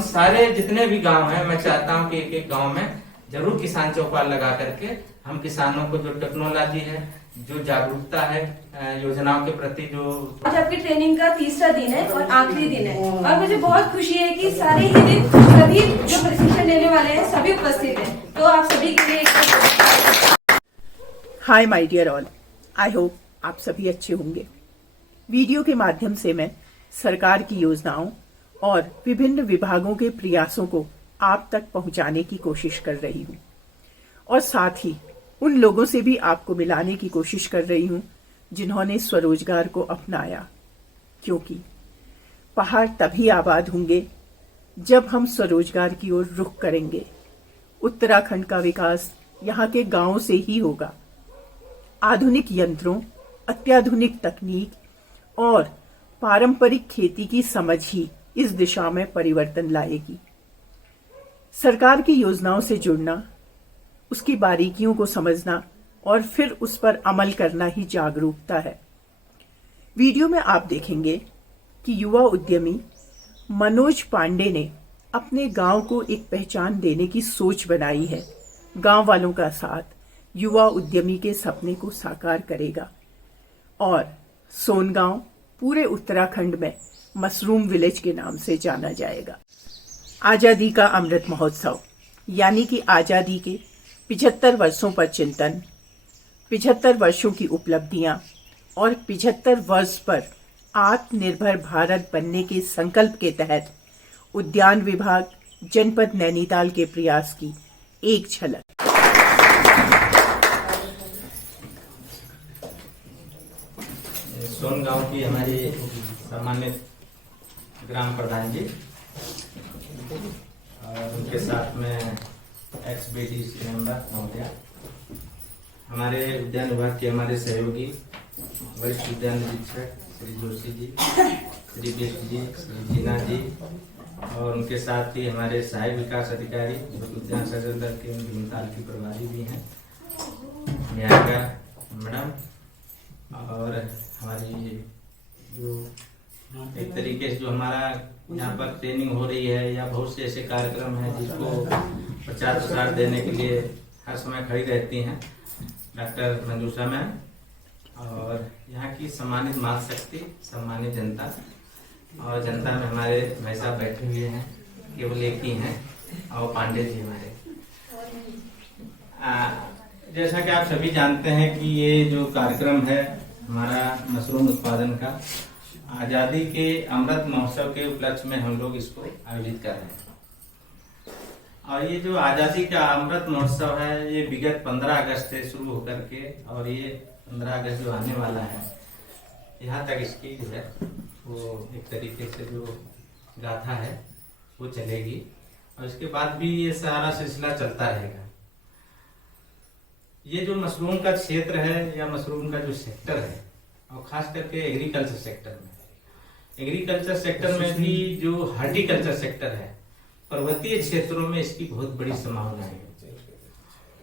हम सारे जितने भी गांव हैं, मैं चाहता हूं कि एक एक गांव में जरूर किसान चौपाल लगा करके हम किसानों को जो टेक्नोलॉजी है, जो जागरूकता है योजनाओं के प्रति, जो आज आपकी ट्रेनिंग का तीसरा दिन है और आखिरी दिन है और मुझे बहुत खुशी है कि सारे ही दिन सभी जो प्रशिक्षण लेने वाले हैं सभी उपस्थित हैं। तो आप सभी के लिए hi my dear all, I hope आप सभी अच्छे होंगे। वीडियो के माध्यम से मैं सरकार की योजनाओं और विभिन्न विभागों के प्रयासों को आप तक पहुंचाने की कोशिश कर रही हूं और साथ ही उन लोगों से भी आपको मिलाने की कोशिश कर रही हूं जिन्होंने स्वरोजगार को अपनाया, क्योंकि पहाड़ तभी आबाद होंगे जब हम स्वरोजगार की ओर रुख करेंगे। उत्तराखंड का विकास यहाँ के गांवों से ही होगा। आधुनिक यंत्रों, अत्याधुनिक तकनीक और पारंपरिक खेती की समझ ही इस दिशा में परिवर्तन लाएगी। सरकार की योजनाओं से जुड़ना, उसकी बारीकियों को समझना और फिर उस पर अमल करना ही जागरूकता है। वीडियो में आप देखेंगे कि युवा उद्यमी मनोज पांडे ने अपने गांव को एक पहचान देने की सोच बनाई है। गांव वालों का साथ युवा उद्यमी के सपने को साकार करेगा और सोनगांव पूरे उत्तराखंड में मशरूम विलेज के नाम से जाना जाएगा। आजादी का अमृत महोत्सव यानी कि आजादी के 75 वर्षों पर चिंतन, 75 वर्षों की उपलब्धियां और 75 वर्ष पर आत्मनिर्भर भारत बनने के संकल्प के तहत उद्यान विभाग जनपद नैनीताल के प्रयास की एक झलक। सोनगांव की हमारी सम्मानित ग्राम प्रधान जी और उनके साथ में एक्स BDC मेंबर महोदया, हमारे उद्यान विभाग के हमारे सहयोगी वरिष्ठ उद्यान निरीक्षक श्री जोशी जी, श्री बिष्ट जी, श्री जीना जी और उनके साथ ही हमारे सहायक विकास अधिकारी जो उद्यान संवर्धन के भीमताल की प्रभारी भी हैं, न्यायिका मैडम, और हमारी जो एक तरीके से जो हमारा यहाँ पर ट्रेनिंग हो रही है या बहुत से ऐसे कार्यक्रम हैं जिसको प्रचार प्रसार देने के लिए हर समय खड़ी रहती हैं, डॉक्टर मंजूषा मैम और यहाँ की सम्मानित मातृ शक्ति, सम्मानित जनता और जनता में हमारे भाई साहब बैठे हुए हैं, केवल एक ही हैं और पांडे जी हमारे। जैसा कि आप सभी जानते हैं कि ये जो कार्यक्रम है हमारा मशरूम उत्पादन का, आजादी के अमृत महोत्सव के उपलक्ष्य में हम लोग इसको आयोजित कर रहे हैं। और ये जो आजादी का अमृत महोत्सव है ये विगत 15 अगस्त से शुरू होकर के और ये 15 अगस्त जो आने वाला है यहाँ तक इसकी जो है वो एक तरीके से जो गाथा है वो चलेगी और इसके बाद भी ये सारा सिलसिला चलता रहेगा। ये जो मशरूम का क्षेत्र है या मशरूम का जो सेक्टर है और खास करके एग्रीकल्चर सेक्टर में, एग्रीकल्चर सेक्टर में भी जो हॉर्टिकल्चर सेक्टर है, पर्वतीय क्षेत्रों में इसकी बहुत बड़ी संभावना है।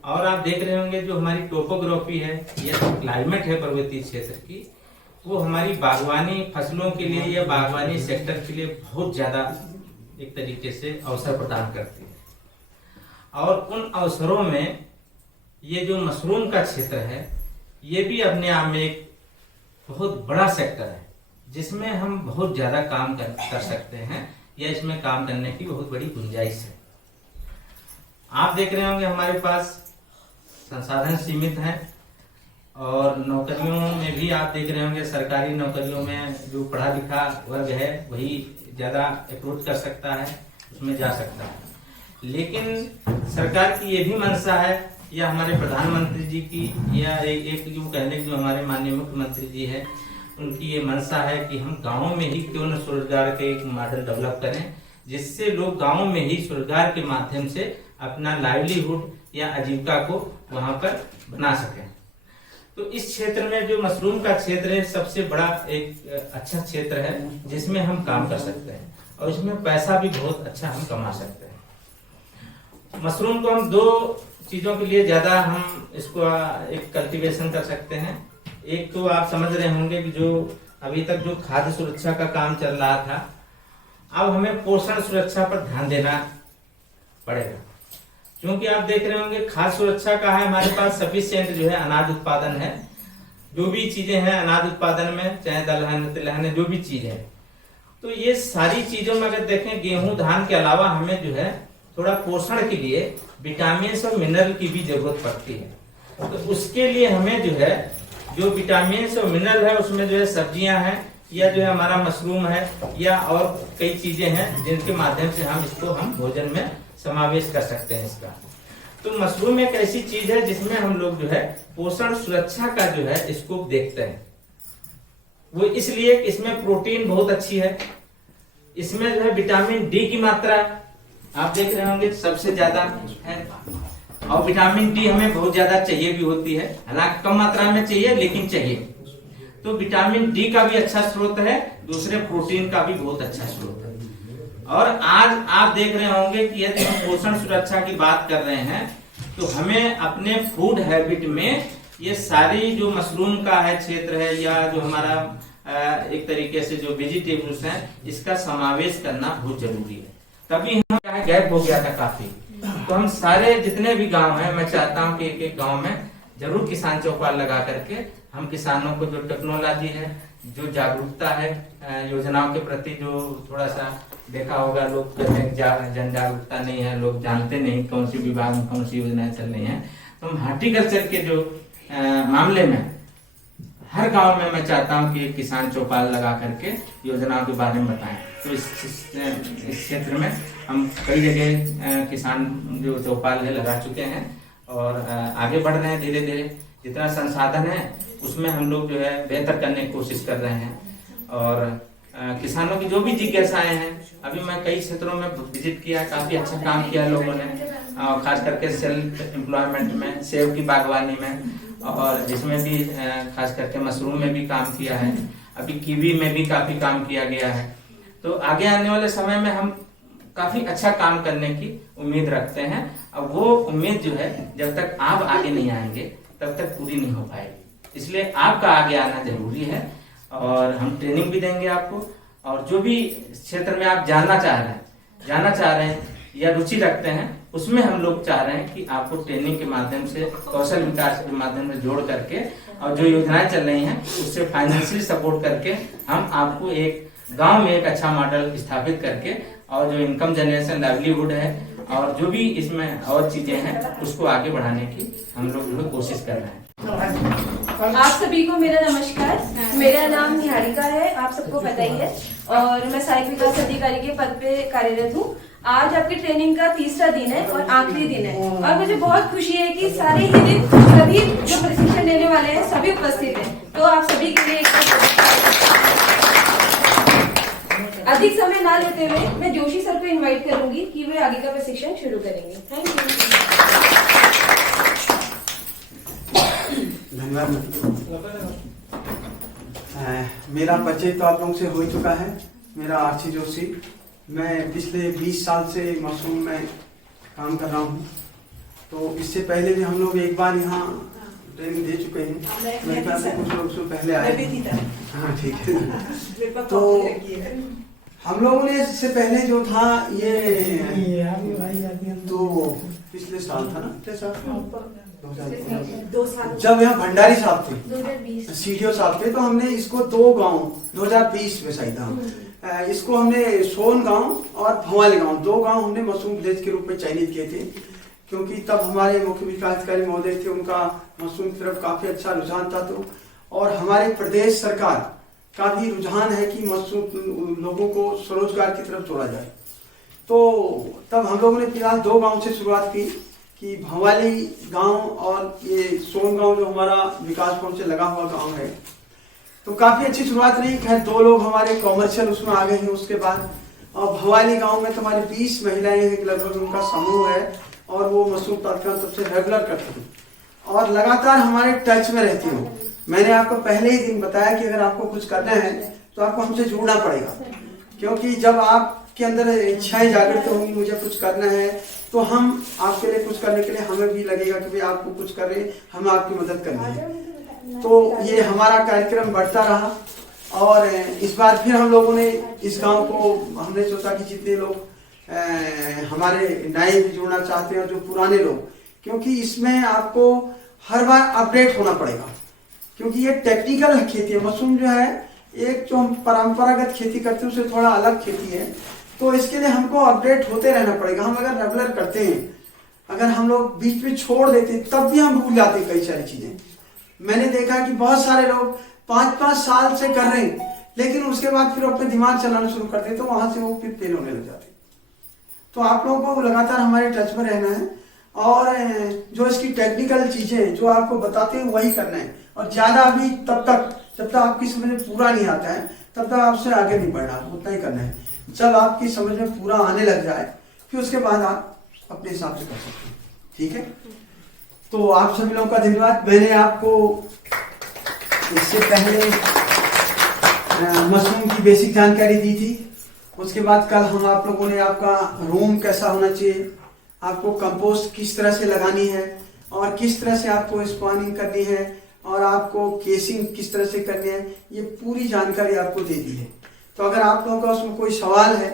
और आप देख रहे होंगे जो हमारी टोपोग्राफी है या जो क्लाइमेट है पर्वतीय क्षेत्र की, वो हमारी बागवानी फसलों के लिए या बागवानी सेक्टर के लिए बहुत ज्यादा एक तरीके से अवसर प्रदान करती है। और उन अवसरों में ये जो मशरूम का क्षेत्र है ये भी अपने आप में एक बहुत बड़ा सेक्टर है जिसमें हम बहुत ज्यादा काम कर सकते हैं या इसमें काम करने की बहुत बड़ी गुंजाइश है। आप देख रहे होंगे हमारे पास संसाधन सीमित हैं और नौकरियों में भी आप देख रहे होंगे सरकारी नौकरियों में जो पढ़ा लिखा वर्ग है वही ज्यादा अप्रोच कर सकता है, उसमें जा सकता है। लेकिन सरकार की ये भी मंशा है या हमारे प्रधानमंत्री जी की या एक जो कहने जो हमारे माननीय मुख्यमंत्री जी है उनकी ये मंशा है कि हम गाँव में ही क्यों न स्वरोजगार के एक मॉडल डेवलप करें जिससे लोग गाँव में ही स्वरोजगार के माध्यम से अपना लाइवलीहुड या आजीविका को वहां पर बना सकें। तो इस क्षेत्र में जो मशरूम का क्षेत्र है सबसे बड़ा एक अच्छा क्षेत्र है जिसमें हम काम कर सकते हैं और इसमें पैसा भी बहुत अच्छा हम कमा सकते हैं। मशरूम को हम दो चीजों के लिए ज्यादा हम इसको एक कल्टीवेशन कर सकते हैं। एक तो आप समझ रहे होंगे कि जो अभी तक जो खाद्य सुरक्षा का काम चल रहा था अब हमें पोषण सुरक्षा पर ध्यान देना पड़ेगा, क्योंकि आप देख रहे होंगे खाद्य सुरक्षा का है हमारे पास सफिशिएंट जो है अनाज उत्पादन है, जो भी चीजें हैं अनाज उत्पादन में, चाहे दलहन तिलहन जो भी चीज है, तो ये सारी चीजों में अगर देखें गेहूं धान के अलावा हमें जो है थोड़ा पोषण के लिए विटामिन और मिनरल की भी जरूरत पड़ती है। तो उसके लिए हमें जो है जो विटामिन और मिनरल है उसमें जो है सब्जियां हैं या जो है हमारा मशरूम है या और कई चीजें हैं जिनके माध्यम से हम भोजन में समावेश कर सकते हैं इसका। तो मशरूम एक ऐसी चीज है जिसमें हम लोग जो है पोषण सुरक्षा का जो है स्कोप देखते हैं। वो इसलिए इसमें प्रोटीन बहुत अच्छी है, इसमें जो है विटामिन डी की मात्रा आप देख रहे होंगे सबसे ज्यादा है, और विटामिन डी हमें बहुत ज्यादा चाहिए भी होती है, हालांकि कम मात्रा में चाहिए लेकिन चाहिए। तो विटामिन डी का भी अच्छा स्रोत है, दूसरे प्रोटीन का भी बहुत अच्छा स्रोत है। और आज आप देख रहे होंगे कि यदि हम पोषण सुरक्षा की बात कर रहे हैं तो हमें अपने फूड हैबिट में ये सारी जो मशरूम का है क्षेत्र है या जो हमारा एक तरीके से जो वेजिटेबल्स हैं इसका समावेश करना बहुत जरूरी है। तभी हम गैप हो गया था काफी, तो हम सारे जितने भी गांव हैं मैं चाहता हूं कि एक एक गांव में जरूर किसान चौपाल लगा करके हम किसानों को जो टेक्नोलॉजी है, जो जागरूकता है योजनाओं के प्रति, जो थोड़ा सा देखा होगा लोग कहते हैं जन जागरूकता नहीं है, लोग जानते नहीं कौन सी विभाग में कौन सी योजनाएं चल रही हैं। तो हम हार्टिकल्चर के जो मामले में हर गांव में मैं चाहता हूं कि किसान चौपाल लगा करके योजनाओं के बारे में बताएं। तो इस क्षेत्र में हम कई जगह किसान जो चौपाल है लगा चुके हैं और आगे बढ़ रहे हैं धीरे धीरे। जितना संसाधन है उसमें हम लोग जो है बेहतर करने की कोशिश कर रहे हैं। और किसानों की जो भी जिज्ञासाएं हैं, अभी मैं कई क्षेत्रों में विजिट किया, काफी अच्छा काम किया लोगों ने, खास करके सेल्फ एम्प्लॉयमेंट में, सेब की बागवानी में, और जिसमें भी खास करके मशरूम में भी काम किया है, अभी कीवी में भी काफी काम किया गया है। तो आगे आने वाले समय में हम काफी अच्छा काम करने की उम्मीद रखते हैं। अब वो उम्मीद जो है जब तक आप आगे नहीं आएंगे तब तक पूरी नहीं हो पाएगी, इसलिए आपका आगे आना जरूरी है। और हम ट्रेनिंग भी देंगे आपको, और जो भी क्षेत्र में आप जानना चाह रहे हैं या रुचि रखते हैं उसमें हम लोग चाह रहे हैं कि आपको ट्रेनिंग के माध्यम से, कौशल विकास के माध्यम से जोड़ करके, और जो योजनाएं चल रही हैं उससे फाइनेंशियल सपोर्ट करके हम आपको एक गांव में एक अच्छा मॉडल स्थापित करके, और जो इनकम जनरेशन लाइवलीहुड है और जो भी इसमें और चीजें हैं उसको आगे बढ़ाने की हम लोग कोशिश कर रहे हैं। आप सभी को मेरा नमस्कार। मेरा नाम निहारिका है, आप सबको पता ही है, और मैं सहायक विकास अधिकारी के पद पे कार्यरत हूँ। आज आपकी ट्रेनिंग का तीसरा दिन है और आखिरी दिन है, और मुझे बहुत खुशी है कि सारे ही दिन सभी जो प्रशिक्षण लेने वाले हैं सभी उपस्थित हैं। तो आप सभी के लिए अधिक समय ना लेते हुए मैं जोशी सर को इनवाइट करूंगी कि वे आगे का प्रशिक्षण शुरू करेंगे। Thank you. धन्यवाद। मेरा परिचय तो आप लोगों से हो ही चुका है। मेरा आरसी जोशी, मैं पिछले 20 साल से मशरूम में काम कर रहा हूँ। तो इससे पहले भी हम लोग एक बार यहाँ ट्रेनिंग दे चुके हैं, मेरे ख्याल से कुछ लोग उससे पहले आए। हाँ ठीक है। तो हम लोगों ने इससे पहले जो था ये तो पिछले साल था ना, पिछले साल 2 साल जब यहाँ भंडारी साहब थे, 2020 सीडीओ साहब थे, तो हमने इसको 2 गांव 2020 में सही था, इसको हमने सोन गांव और भवाली गांव 2 गांव हमने मशरूम विलेज के रूप में चयनित किए थे, क्योंकि तब हमारे मुख्य विकास अधिकारी महोदय थे, उनका मशरूम की तरफ काफी अच्छा रुझान था। तो और हमारे प्रदेश सरकार का भी रुझान है कि मशरूम लोगों को स्वरोजगार की तरफ जोड़ा जाए। तो तब हम लोगों ने फिलहाल 2 गांव से शुरुआत की कि भवाली गांव और ये सोन गांव जो हमारा विकास भवन से लगा हुआ गांव है। तो काफी अच्छी शुरुआत रही। खैर 2 लोग हमारे कॉमर्शियल उसमें आ गए हैं उसके बाद। और भवाली गांव में तो हमारी 20 महिलाएं हैं लगभग, उनका समूह है, और वो मशरूम तत्काल तब से रेगुलर करती हैं और लगातार हमारे टच में रहती हूँ। मैंने आपको पहले ही दिन बताया कि अगर आपको कुछ करना है तो आपको हमसे जुड़ना पड़ेगा, क्योंकि जब आपके अंदर इच्छाएं जागृत होंगी मुझे कुछ करना है तो हम आपके लिए कुछ करने के लिए हमें भी लगेगा कि भाई आपको कुछ कर रहे हैं, हमें आपकी मदद करनी है। तो ये हमारा कार्यक्रम बढ़ता रहा और इस बार फिर हम लोगों ने इस गांव को हमने सोचा कि जितने लोग हमारे नए भी जुड़ना चाहते हैं और जो पुराने लोग, क्योंकि इसमें आपको हर बार अपडेट होना पड़ेगा, क्योंकि ये टेक्निकल खेती है। मशरूम जो है एक जो हम परंपरागत खेती करते हैं उससे थोड़ा अलग खेती है, तो इसके लिए हमको अपडेट होते रहना पड़ेगा। हम अगर रेगुलर करते हैं, अगर हम लोग बीच में छोड़ देते तब भी हम भूल जाते हैं कई सारी चीजें। मैंने देखा कि बहुत सारे लोग 5-5 साल से कर रहे हैं, लेकिन उसके बाद फिर अपने दिमाग चलाना शुरू करते हैं, तो वहां से वो फिर फेल होने लग जाते हैं। तो आप लोगों को लगातार हमारे टच में रहना है और जो इसकी टेक्निकल चीजें जो आपको बताते हैं वही करना है। और ज्यादा अभी तब तक जब तक आपकी समझ में पूरा नहीं आता है तब तक आपसे आगे नहीं बढ़ना, उतना ही करना है। जब आपकी समझ में पूरा आने लग जाए फिर उसके बाद आप अपने हिसाब से कर सकते हैं, ठीक है। तो आप सभी लोगों का धन्यवाद। मैंने आपको इससे पहले मशरूम की बेसिक जानकारी दी थी, उसके बाद कल हम आप लोगों ने आपका रूम कैसा होना चाहिए, आपको कंपोस्ट किस तरह से लगानी है और किस तरह से आपको स्पॉनिंग करनी है और आपको केसिंग किस तरह से करनी है, ये पूरी जानकारी आपको दे दी है। तो अगर आप लोगों का उसमें कोई सवाल है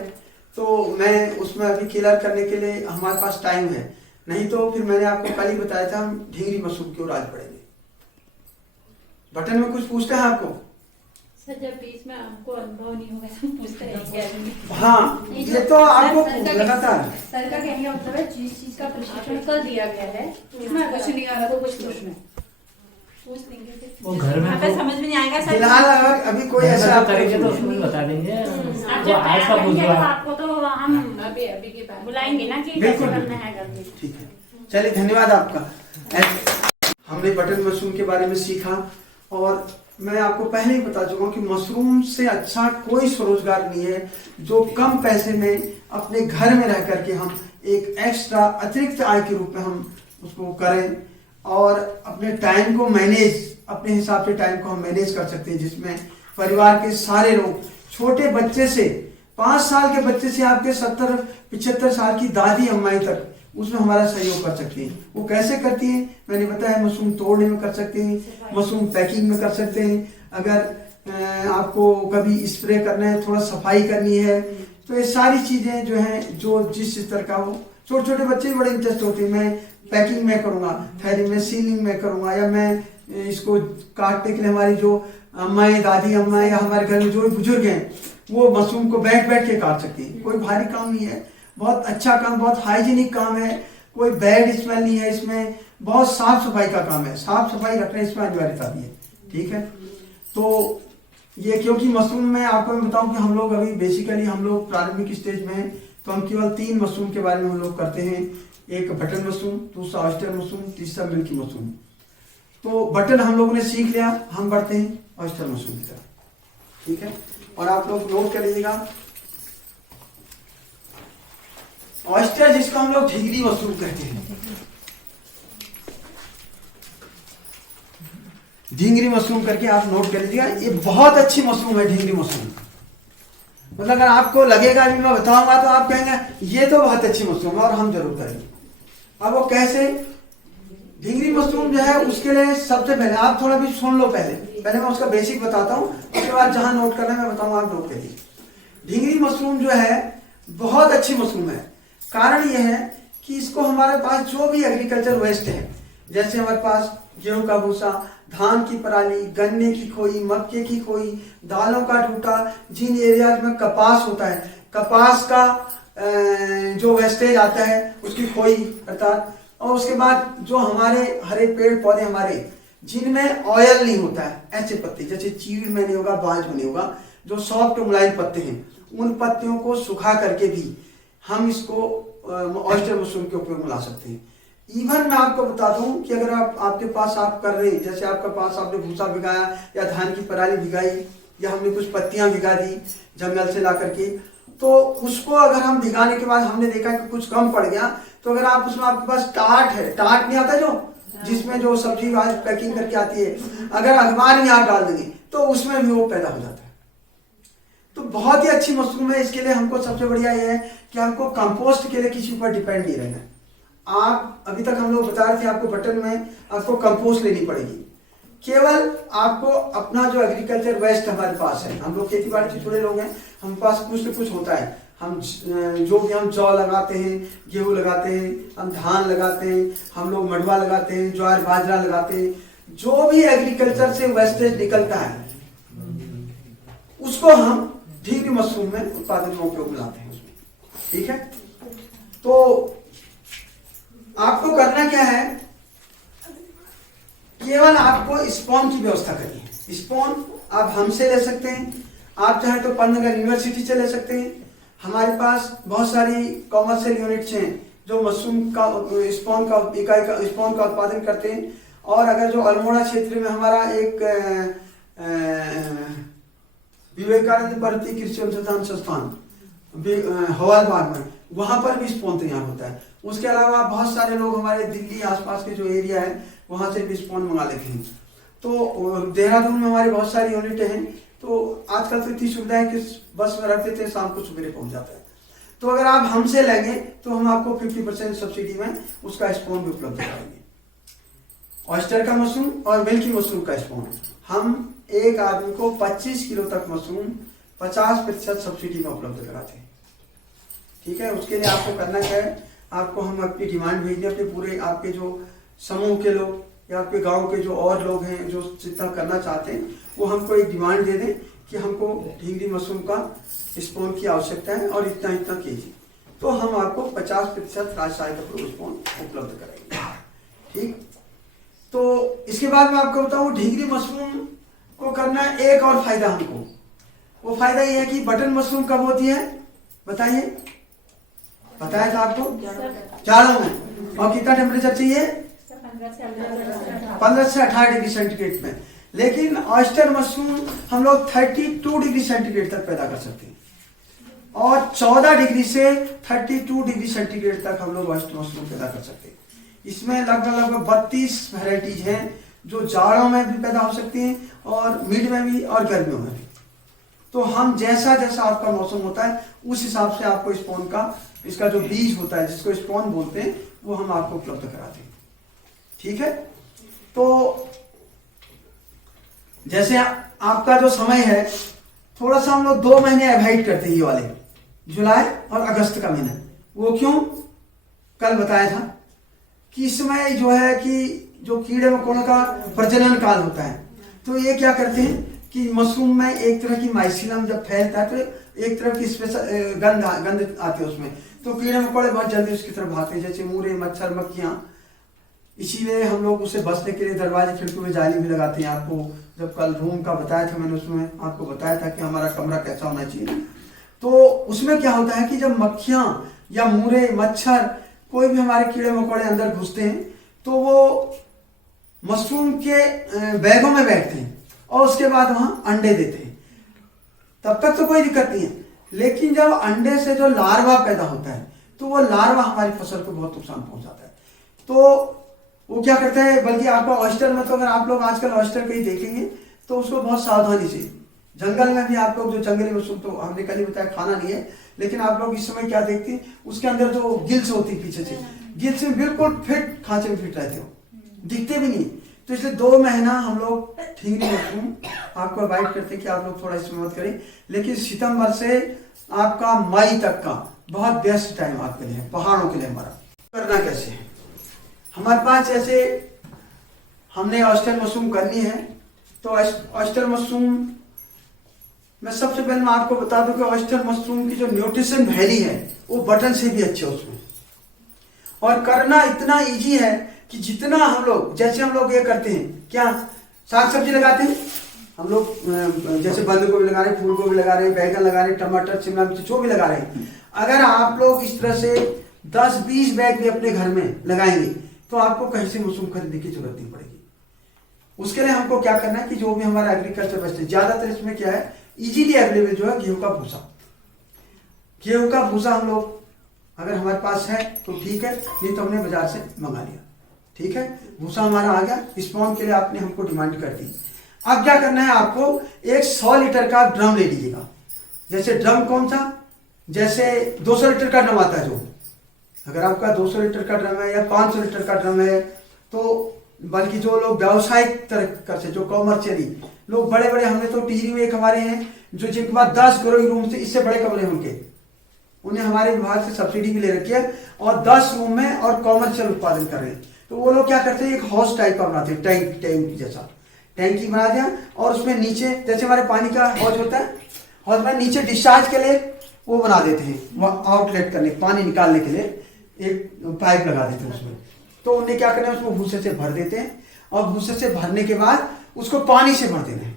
तो मैं उसमें अभी क्लियर करने के लिए हमारे पास टाइम है, नहीं तो फिर मैंने आपको कल ही बताया था हम ढींगरी मशरूम की ओर आज बढ़ेंगे। बटन में कुछ पूछते हैं आपको? सर जब बीच में हमको अनुभव नहीं होगा तो पूछते हैं। हाँ, ये तो आपको लगातार सर का कहने का मतलब है जिस चीज का प्रशिक्षण कल दिया गया है उसमें कुछ नहीं आ रहा तो कुछ प्रश्न पूछ देंगे, वो घर में तो समझ में नहीं आएगा सर। फिलहाल अगर अभी कोई ऐसा आप करेंगे तो उसमें बता देंगे। वो आज का पूछ रहा है। आपको तो हम अभी के बाद बुलाएंगे ना कि बिल्कुल करना है घर में। ठीक है, चलिए धन्यवाद आपका। हमने बटन मशरूम के बारे में सीखा और मैं आपको पहले ही बता चुका हूँ कि मशरूम से अच्छा कोई स्वरोजगार नहीं है जो कम पैसे में अपने घर में रह करके हम एक एक्स्ट्रा अतिरिक्त आय के रूप में हम उसको करें और अपने टाइम को मैनेज, अपने हिसाब से टाइम को हम मैनेज कर सकते हैं, जिसमें परिवार के सारे लोग, छोटे बच्चे से 5 साल के बच्चे से आपके 70-75 साल की दादी अम्माई तक उसमें हमारा सहयोग कर सकती हैं। वो कैसे करती हैं मैंने बताया, मशरूम तोड़ने में कर सकते हैं, मशरूम पैकिंग में कर सकते हैं, अगर आपको कभी स्प्रे करना है, थोड़ा सफाई करनी है, तो ये सारी चीजें जो हैं जो जिस तरह का हो, छोटे छोटे बच्चे भी बड़े इंटरेस्ट होते हैं, मैं पैकिंग में करूंगा, थैली में सीलिंग में करूंगा, या मैं इसको काटने के लिए हमारी जो अम्माएं, दादी अम्माएं या हमारे घर में जो बुजुर्ग हैं वो मशरूम को बैठ बैठ के काट सकती हैं। कोई भारी काम नहीं है, बहुत अच्छा काम, बहुत हाइजीनिक काम है, कोई बैड स्मेल नहीं है इसमें, बहुत साफ सफाई का काम है, साफ सफाई रखना इसमें अनिवार्यता भी है, ठीक है। तो ये क्योंकि मशरूम में आपको मैं बताऊं कि हम लोग अभी बेसिकली हम लोग प्रारंभिक स्टेज में हैं, तो हम केवल 3 मशरूम के बारे में हम लोग करते हैं, एक बटन मशरूम, दूसरा ऑयस्टर मशरूम, तीसरा मिल्की मशरूम। तो बटन हम लोगों ने सीख लिया, हम बढ़ते हैं ऑयस्टर मशरूम की तरफ, ठीक है। और आप लोग नोट कर लीजिएगा, ऑयस्टर जिसको हम लोग ढींगरी मशरूम कहते हैं, ढींगरी मशरूम करके आप नोट कर लीजिएगा। ये बहुत अच्छी मशरूम है ढींगरी मशरूम, मतलब अगर आपको लगेगा भी मैं बताऊंगा तो आप कहेंगे ये तो बहुत अच्छी मशरूम है और हम जरूर करेंगे। अब वो कैसे, ढींगरी मशरूम जो है उसके लिए सबसे पहले आप थोड़ा भी सुन लो, पहले मैं उसका बेसिक बताता हूँ, उसके बाद जहां नोट करना है मैं बताऊंगा, आप नोट करिए। ढींगरी मशरूम जो है बहुत अच्छी मशरूम है, कारण यह है कि इसको हमारे पास जो भी एग्रीकल्चर वेस्ट है, जैसे हमारे पास गेहूं का भूसा, धान की पराली, गन्ने की खोई, मक्के की खोई, दालों का टूटा, जिन एरियाज में कपास होता है, कपास का जो वेस्टेज आता है उसकी खोई अर्थात, और उसके बाद जो हमारे हरे पेड़ पौधे हमारे जिनमें ऑयल नहीं होता है, ऐसे पत्ते जैसे चीड़ में नहीं होगा, बांज में नहीं होगा, जो सॉफ्ट मुलायम पत्ते हैं, उन पत्तियों को सुखा करके भी हम इसको ऑयस्टर मशरूम के उपयोग में ला सकते हैं। इवन मैं आपको बता दूं कि अगर आपके पास आप कर रहे हैं, जैसे आपका पास आपने भूसा भिगाया या धान की पराली भिगाई या हमने कुछ पत्तियां भिगा दी जंगल से ला करके, तो उसको अगर हम भिगाने के बाद हमने देखा कि कुछ कम पड़ गया, तो अगर आप उसमें आपके पास टाट है, टाट नहीं आता जो जिसमें जो सब्जी पैकिंग करके आती है, अगर अखबार में आप डाल देंगे तो उसमें भी वो पैदा हो जाता है। तो बहुत ही अच्छी मशरूम है। इसके लिए हमको सबसे बढ़िया ये है कि हमको कंपोस्ट के लिए किसी ऊपर डिपेंड नहीं रहना। आप अभी तक हम लोग बता रहे थे आपको बटन में आपको कंपोस्ट लेनी पड़ेगी, केवल आपको अपना जो एग्रीकल्चर वेस्ट हमारे पास है, हम लोग खेती बाड़ी से जुड़े लोग हैं, हम पास कुछ न कुछ होता है, हम जो भी हम जौ लगाते हैं, गेहूं लगाते हैं, हम धान लगाते हैं, हम लोग मडवा लगाते हैं, ज्वार बाजरा लगाते हैं, जो भी एग्रीकल्चर से वेस्टेज निकलता है उसको हम ढींगरी मशरूम में उत्पादन में उपयोग में लाते हैं उसमें। ठीक है, तो आपको करना क्या है, केवल आपको स्पॉन की व्यवस्था करनी है। स्पॉन आप हमसे ले सकते हैं, आप चाहे तो पंतनगर यूनिवर्सिटी से ले सकते हैं। हमारे पास बहुत सारी कॉमर्शियल यूनिट्स हैं जो मशरूम का स्पॉन का इकाई का स्पॉन का उत्पादन करते हैं। और अगर जो अल्मोड़ा क्षेत्र में हमारा एक विवेकानंद भारतीय कृषि अनुसंधान संस्थान हवालबाग में, वहां पर भी स्पॉन तैयार होता है। उसके अलावा बहुत सारे लोग हमारे दिल्ली आसपास के जो एरिया है वहां से भी स्पॉन मंगा लेते हैं। तो देहरादून में हमारी बहुत सारी यूनिट हैं। तो आजकल तो इतनी सुविधा है कि बस में रख देते हैं, शाम को सवेरे पहुंच जाता है। तो अगर आप हमसे लेंगे तो हम आपको 50% सब्सिडी में उसका स्पॉन भी उपलब्ध कराएंगे। ऑयस्टर का मशरूम और मिल्की मशरूम का स्पॉन हम एक आदमी को 25 किलो तक मशरूम 50% सब्सिडी में उपलब्ध कराते हैं। ठीक है, उसके लिए आपको करना क्या है, आपको हम अपनी डिमांड भेज दें, अपने पूरे आपके जो समूह के लोग या आपके गांव के जो और लोग हैं जो जितना करना चाहते हैं वो हमको एक डिमांड दे दें कि हमको ढींगरी मशरूम का स्पॉन की आवश्यकता है और इतना इतना केजी, तो हम आपको 50% राज्य सहायता स्पॉन उपलब्ध कराएंगे। ठीक, तो इसके बाद मैं आपको बताऊं ढींगरी मशरूम को करना एक और फायदा हमको, वो फायदा ये है कि बटन मशरूम कब होती है बताइए, बताया था आपको जाड़ों में। और कितना टेम्परेचर चाहिए, 15 से 18 डिग्री सेंटीग्रेड में। लेकिन ऑयस्टर मशरूम हम लोग 32 डिग्री सेंटीग्रेड तक पैदा कर सकते हैं और 14 डिग्री से 32 डिग्री सेंटीग्रेड तक हम लोग ऑयस्टर मशरूम पैदा कर सकते हैं। इसमें लगभग 32 वेराइटीज हैं जो जाड़ों में भी पैदा हो सकती हैं और मिड में भी और गर्मियों में भी। तो हम जैसा जैसा आपका मौसम होता है उस हिसाब से आपको स्पॉन का इसका जो बीज होता है जिसको स्पॉन बोलते हैं वो हम आपको उपलब्ध कराते हैं। ठीक है, तो जैसे आपका जो समय है थोड़ा सा हम लोग 2 महीने अवॉइड करते हैं, ये वाले जुलाई और अगस्त का महीना। वो क्यों, कल बताया था कि इसमें जो है कि जो कीड़े मकोड़ों का प्रजनन काल होता है, तो ये क्या करते हैं कि मशरूम में एक तरह की माइसिलम जब फैलता है तो एक तरह की स्पेशल गंध आती है उसमें, तो कीड़े मकोड़े बहुत जल्दी उसकी तरफ भागते हैं, जैसे मूरे, मच्छर, मक्खियां। इसीलिए हम लोग उसे बचने के लिए दरवाजे खिड़की में जाली भी लगाते हैं। आपको जब कल रूम का बताया था मैंने, उसमें आपको बताया था कि हमारा कमरा कैसा होना चाहिए। तो उसमें क्या होता है कि जब मक्खियां या मूरे, मच्छर, कोई भी हमारे कीड़े मकोड़े अंदर घुसते हैं तो वो मशरूम के बैगों में बैठते हैं और उसके बाद वहां अंडे देते हैं। तब तक तो कोई दिक्कत नहीं है, लेकिन जब अंडे से जो लार्वा पैदा होता है तो वो लार्वा हमारी फसल को बहुत नुकसान पहुंचाता है। तो वो क्या करता है, बल्कि आपका ऑयस्टर में तो अगर आप लोग आजकल ऑयस्टर कहीं देखेंगे तो उसको बहुत सावधानी से, जंगल में भी आप लोग जो जंगली मशरूम तो हमने कल ही बताया खाना नहीं है, लेकिन आप लोग इस समय क्या देखते हैं उसके अंदर जो गिल्स होती है पीछे से, गिल्स में बिल्कुल फिट, खांचे में फिट रहते हो, दिखते भी नहीं। तो इसलिए 2 महीना हम लोग ढींगरी मशरूम आपको अवॉइड करते हैं कि आप लोग थोड़ा इसमें मत करें। लेकिन सितंबर से आपका मई तक का बहुत बेस्ट टाइम आपके लिए, पहाड़ों के लिए। हमारा करना कैसे है, हमारे पास जैसे हमने ऑयस्टर मशरूम करनी है तो ऑयस्टर मशरूम मैं सबसे पहले मैं आपको बता दूं कि ऑयस्टर मशरूम की जो न्यूट्रिशन वैल्यू है वो बटन से भी अच्छे उसमें, और करना इतना इजी है कि जितना हम लोग, जैसे हम लोग ये करते हैं, क्या साग सब्जी लगाते हैं हम लोग, जैसे बंद गोभी लगा रहे हैं, फूल गोभी लगा रहे हैं, बैगन लगा रहे हैं, टमाटर, शिमला मिर्च जो भी लगा रहे हैं, अगर आप लोग इस तरह से 10-20 बैग भी अपने घर में लगाएंगे तो आपको कहीं से मशरूम खरीदने की जरूरत नहीं पड़ेगी। उसके लिए हमको क्या करना है कि जो भी हमारा एग्रीकल्चर वेस्ट है, ज्यादातर इसमें क्या है इजीली अवेलेबल जो है गेहूं का भूसा। गेहूं का भूसा हम लोग अगर हमारे पास है तो ठीक है, नहीं तो हमने बाजार से मंगा लिया। ठीक है, भूसा हमारा आ गया, स्पॉन के लिए आपने हमको डिमांड कर दी। अब क्या करना है, आपको एक 100 लीटर का ड्रम ले लीजिएगा। जैसे ड्रम कौन सा, जैसे 200 लीटर का ड्रम आता है, जो अगर आपका 200 लीटर का ड्रम है या 500 लीटर का ड्रम है तो बल्कि जो लोग व्यावसायिक तरह से, जो कॉमर्शियली लोग बड़े बड़े, हमने तो टिहरी में एक हमारे हैं जो जिनके पास 10 ग्रोइंग रूम से इससे बड़े कमरे उनके, उन्हें हमारे विभाग से सब्सिडी भी ले रखी है और 10 रूम में और कॉमर्शियल उत्पादन कर रहे हैं। तो वो लोग क्या करते हैं, एक हाउस टाइप का बनाते हैं, टैंक जैसा टैंकी बना दिया और उसमें नीचे जैसे हमारे पानी का हौज होता है, हौज में नीचे डिस्चार्ज के लिए वो बना देते हैं, आउटलेट करने, पानी निकालने के लिए एक पाइप लगा देते हैं उसमें। तो उन्हें क्या करना है, उसको भूसे से भर देते हैं और भूसे से भरने के बाद उसको पानी से भर देना है।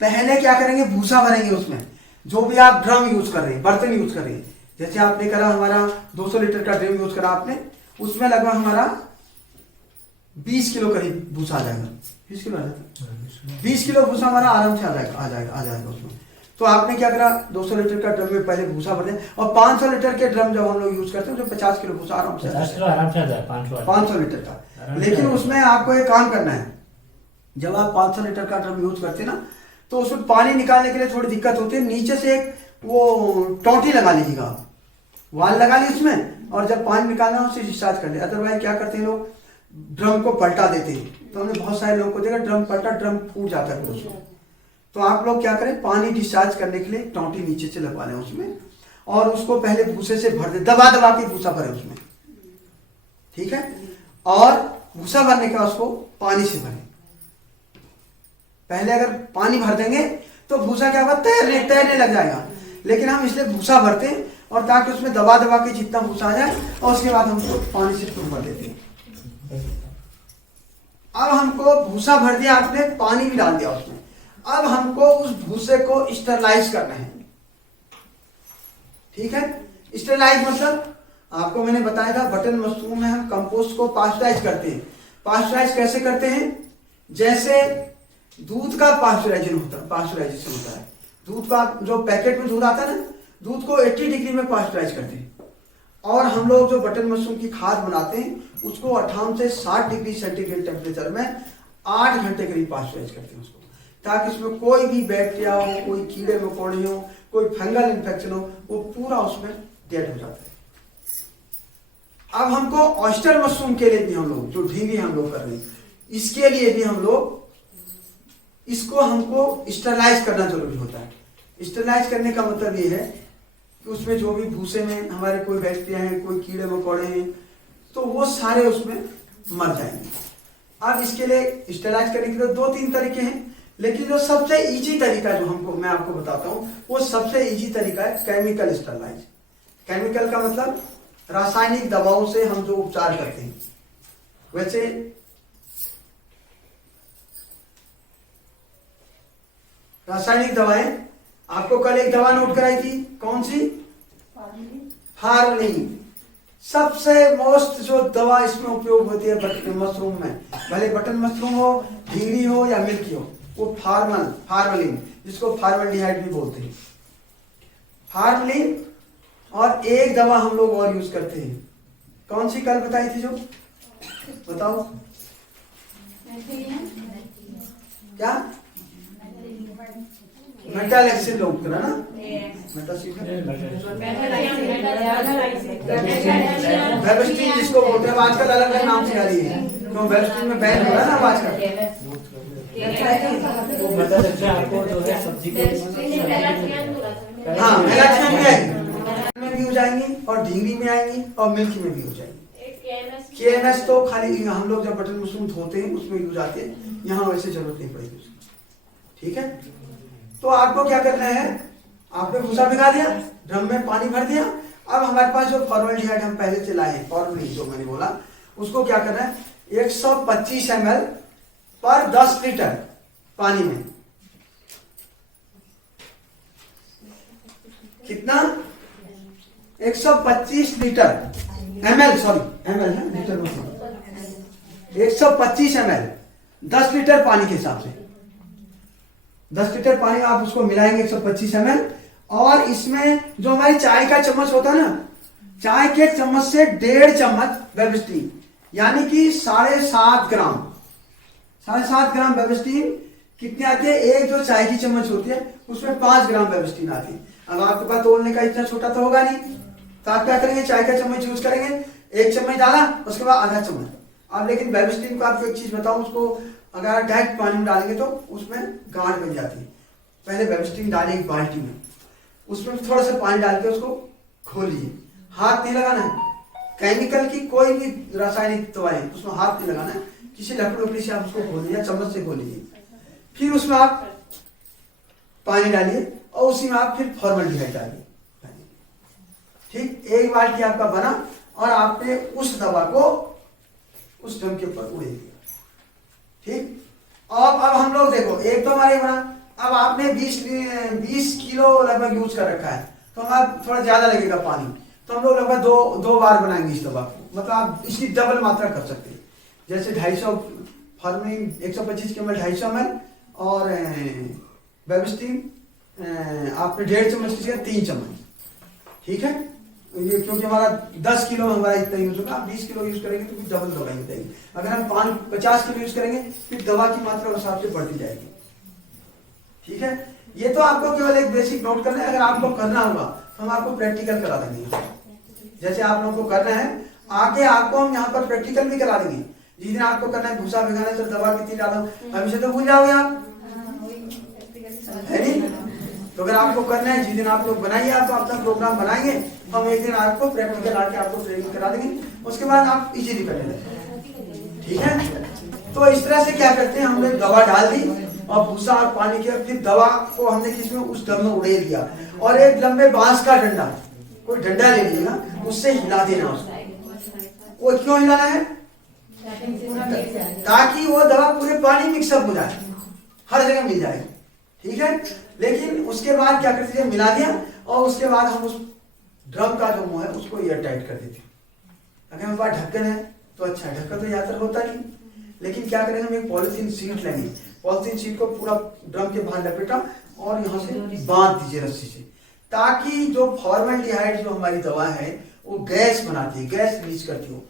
पहले क्या करेंगे, भूसा भरेंगे उसमें, जो भी आप ड्रम यूज कर रहे हैं, बर्तन यूज कर रहे हैं, जैसे आपने करा हमारा 200 लीटर का ड्रम यूज करा आपने, उसमें लगभग हमारा 20 किलो करीब भूसा आ जाएगा। 20 किलो आ जाता है, 20 किलो भूसा हमारा आराम से आ जाएगा उसमें। तो आपने क्या करा, 200 लीटर का ड्रम में पहले भूसा भर दें और 500 लीटर के ड्रम जब हम लोग यूज करते हैं तो 50 किलो भूसा आराम से 500 लीटर का। लेकिन उसमें आपको एक काम करना है, जब आप 500 लीटर का ड्रम यूज करते हैं ना, तो उसमें पानी निकालने के लिए थोड़ी दिक्कत होती है। नीचे से एक वो टोटी लगा लीजिएगा, वाल लगा ली उसमें, और जब पानी निकालना है उसे डिस्चार्ज कर ले। अदरवाइज क्या करते हैं लोग, ड्रम को पलटा देते हैं। तो हमने बहुत सारे लोगों को देखा, ड्रम पलटा, ड्रम फूट जाता है उसमें। तो आप लोग क्या करें, पानी डिस्चार्ज करने के लिए टोटी नीचे से लगवा लें उसमें, और उसको पहले भूसे से भर दे, दबा दबा के भूसा भरे उसमें, ठीक है। और भूसा भरने का उसको पानी से भरें। पहले अगर पानी भर देंगे तो भूसा क्या होगा, तैरने लग जाएगा। लेकिन हम इसलिए भूसा भरते हैं और ताकि उसमें दबा दबा के जितना भूसा आ जाए, और उसके बाद हम उसको पानी से भर देते हैं। अब हमको भूसा भर दिया आपने, पानी भी डाल दिया उसमें, अब हमको उस भूसे को स्टरलाइज करना है, ठीक है। स्टरलाइज मतलब आपको मैंने बताया था, बटन मशरूम में हम कंपोस्ट को पास्चराइज करते हैं। पास्चराइज कैसे करते हैं, जैसे दूध का पास्चराइजेशन होता है। दूध का जो पैकेट में दूध आता है ना, दूध को 80 डिग्री में पास्चराइज करते हैं। और हम लोग जो बटन मशरूम की खाद बनाते हैं उसको 58 से 60 डिग्री सेंटीग्रेड टेम्परेचर में 8 घंटे करीब पास्चराइज करते हैं उसको, ताकि उसमें कोई भी बैक्टीरिया हो, कोई कीड़े मकोड़े हो, कोई फंगल इन्फेक्शन हो, वो पूरा उसमें डेड हो जाता है। अब हमको ऑयस्टर मशरूम के लिए भी हम लोग जो ढींगी हम लोग कर रहे हैं, इसके लिए भी हम लोग इसको हमको स्टरलाइज करना जरूरी होता है। स्टरलाइज करने का मतलब ये है कि उसमें जो भी भूसे में हमारे कोई बैक्टीरिया हैं, कोई कीड़े मकोड़े हैं, तो वो सारे उसमें मर जाएंगे। अब इसके लिए स्टरलाइज करने के लिए 2-3 तरीके हैं, लेकिन जो सबसे इजी तरीका जो मैं आपको बताता हूं, वो सबसे इजी तरीका है केमिकल स्टरलाइज। केमिकल का मतलब रासायनिक दवाओं से हम जो उपचार करते हैं। वैसे रासायनिक दवाएं, आपको कल एक दवा नोट कराई थी, कौन सी, फार्मलिन। सबसे मोस्ट जो दवा इसमें उपयोग होती है बटन मशरूम में, भले बटन मशरूम हो, ढींगरी हो या मिल्की हो, वो फार्मलिन, जिसको फार्मल्डिहाइड भी बोलते हैं, फार्मलिन। और एक दवा हम लोग और यूज करते हैं, कौन सी कल बताई थी, जो बताओ क्या, मेटालेक्सिन लोग करा ना, वेबस्टीन जिसको बोलते हैं, आजकल अलग अलग नाम से आ रही है, तो वेबस्टीन में बैन हो रहा है ना आजकल। हाँ, मेलाथियन भी आएगी, में भी हो जाएंगी और ढींगरी में आएंगी और मिल्की में भी हो जाएंगी। केएमएस तो खाली हम लोग जब बटन मशरूम धोते हैं उसमें यूज आते हैं, यहाँ वैसे जरूरत नहीं पड़ेगी उसकी, ठीक है। तो आपको क्या करना है, आपने भूसा भिगा दिया, ड्रम में पानी भर दिया। अब हमारे पास जो फॉर्मल्डिहाइड हम पहले से लाए हैं, फॉर्मलिन जो मैंने बोला, उसको क्या करना है, 125 ml पर 10 लीटर पानी में, कितना, 125 लीटर ml, सॉरी ml है, लीटर में, 125 ml 10 लीटर पानी के हिसाब से 10 लीटर पानी आप उसको मिलाएंगे 125 ml। और इसमें जो हमारी चाय का चम्मच होता है ना, चाय के चम्मच से 1.5 चम्मच वेबस्टीन, यानी कि 7.5 ग्राम, 7.5 ग्राम वेबस्टीन कितनी आती है, एक जो चाय की चम्मच होती है उसमें 5 ग्राम वेबस्टीन आती है। अब आपके पास तोलने का इतना छोटा तो होगा नहीं, तो आप क्या करेंगे, चाय का चम्मच यूज करेंगे, 1 चम्मच डाला, उसके बाद आधा चम्मच, अब लेकिन बेबिस्टिन को आपको एक चीज बताऊं, उसको अगर डायरेक्ट पानी में डालेंगे तो उसमें गांठ बन जाती है। पहले बेबिस्टिन डालें एक बाल्टी में, उसमें थोड़ा सा पानी डाल के उसको खोलिए, हाथ नहीं लगाना है। केमिकल की कोई भी रासायनिक दवाएं उसमें हाथ नहीं लगाना है, किसी लकड़ी से आप उसको खोलिए या चम्मच से खोलिए, फिर उसमें आप पानी डालिए और उसी में आप फिर फॉर्मल्डिहाइड डालिए। ठीक, एक बाल्टी आपका बना और आपने उस दवा को उस ड्रम के ऊपर उड़े दिया। ठीक, अब हम लोग देखो, एक तो हमारे बना, अब आपने 20 किलो लगभग यूज कर रखा है, तो हमारा थोड़ा ज्यादा लगेगा पानी, तो हम लोग लगभग दो बार बनाएंगे इस दवा को, मतलब आप इसकी डबल मात्रा कर सकते हैं। जैसे 250 फॉर्मिन 125 ml 250 ml और बेबिस्टिन आपने 1.5 चम्मच की जगह 3 चम्मच। ठीक है, ये क्योंकि हमारा 10 किलो हमारा इतना यूज होगा, आप 20 किलो यूज करेंगे तो फिर डबल दवाई हो जाएगी। अगर हम 50 किलो यूज करेंगे फिर दवा की मात्रा उस हिसाब से बढ़ती जाएगी। ठीक है, ये तो आपको केवल एक बेसिक नोट करना है। अगर आपको करना होगा तो हम आपको प्रैक्टिकल करा देंगे। जैसे आप लोगों को करना है, आगे आपको हम यहाँ पर प्रैक्टिकल भी करा देंगे। जिस दिन आपको करना है भूसा भिगाना, सर दवा कितनी डालो, अभी से तो भूल जाओगे आप, है नहीं? तो अगर आपको करना है, जिस दिन आप लोग बनाइए, आपको अपना प्रोग्राम बनाएंगे, हम एक दिन आपको प्रैक्टिकल आके आपको ट्रेनिंग करा देंगे, उसके बाद आप इजीली करने लगेंगे। ठीक है, तो इस तरह से क्या करते हैं, हमने दवा डाल दी और भूसा और पानी के, फिर दवा को हमने किसमें उस ड्रम में उड़ेल दिया और एक लंबे बांस का डंडा, कोई डंडा ले लीजिएगा, उससे हिला देना उसको। वो क्यों हिलाना है? ताकि वो दवा पूरे पानी मिक्सअप हो जाए, हर जगह मिल जाए। ठीक है, लेकिन उसके बाद क्या करते थे, मिला दिया और उसके बाद हम उस ड्रम का जो मुंह है उसको एयर टाइट कर देते। अगर हमारे पास ढक्कन है तो अच्छा है, ढक्कन तो ज्यादातर होता नहीं, लेकिन क्या करेंगे, हम एक पॉलिथीन शीट लेंगे, पॉलिथीन शीट को पूरा ड्रम के बाहर लपेटा और यहाँ से बांध दीजिए रस्सी से, ताकि जो फॉर्मल्डिहाइड जो हमारी दवा है वो गैस बनाती है, गैस रिलीज करती हो।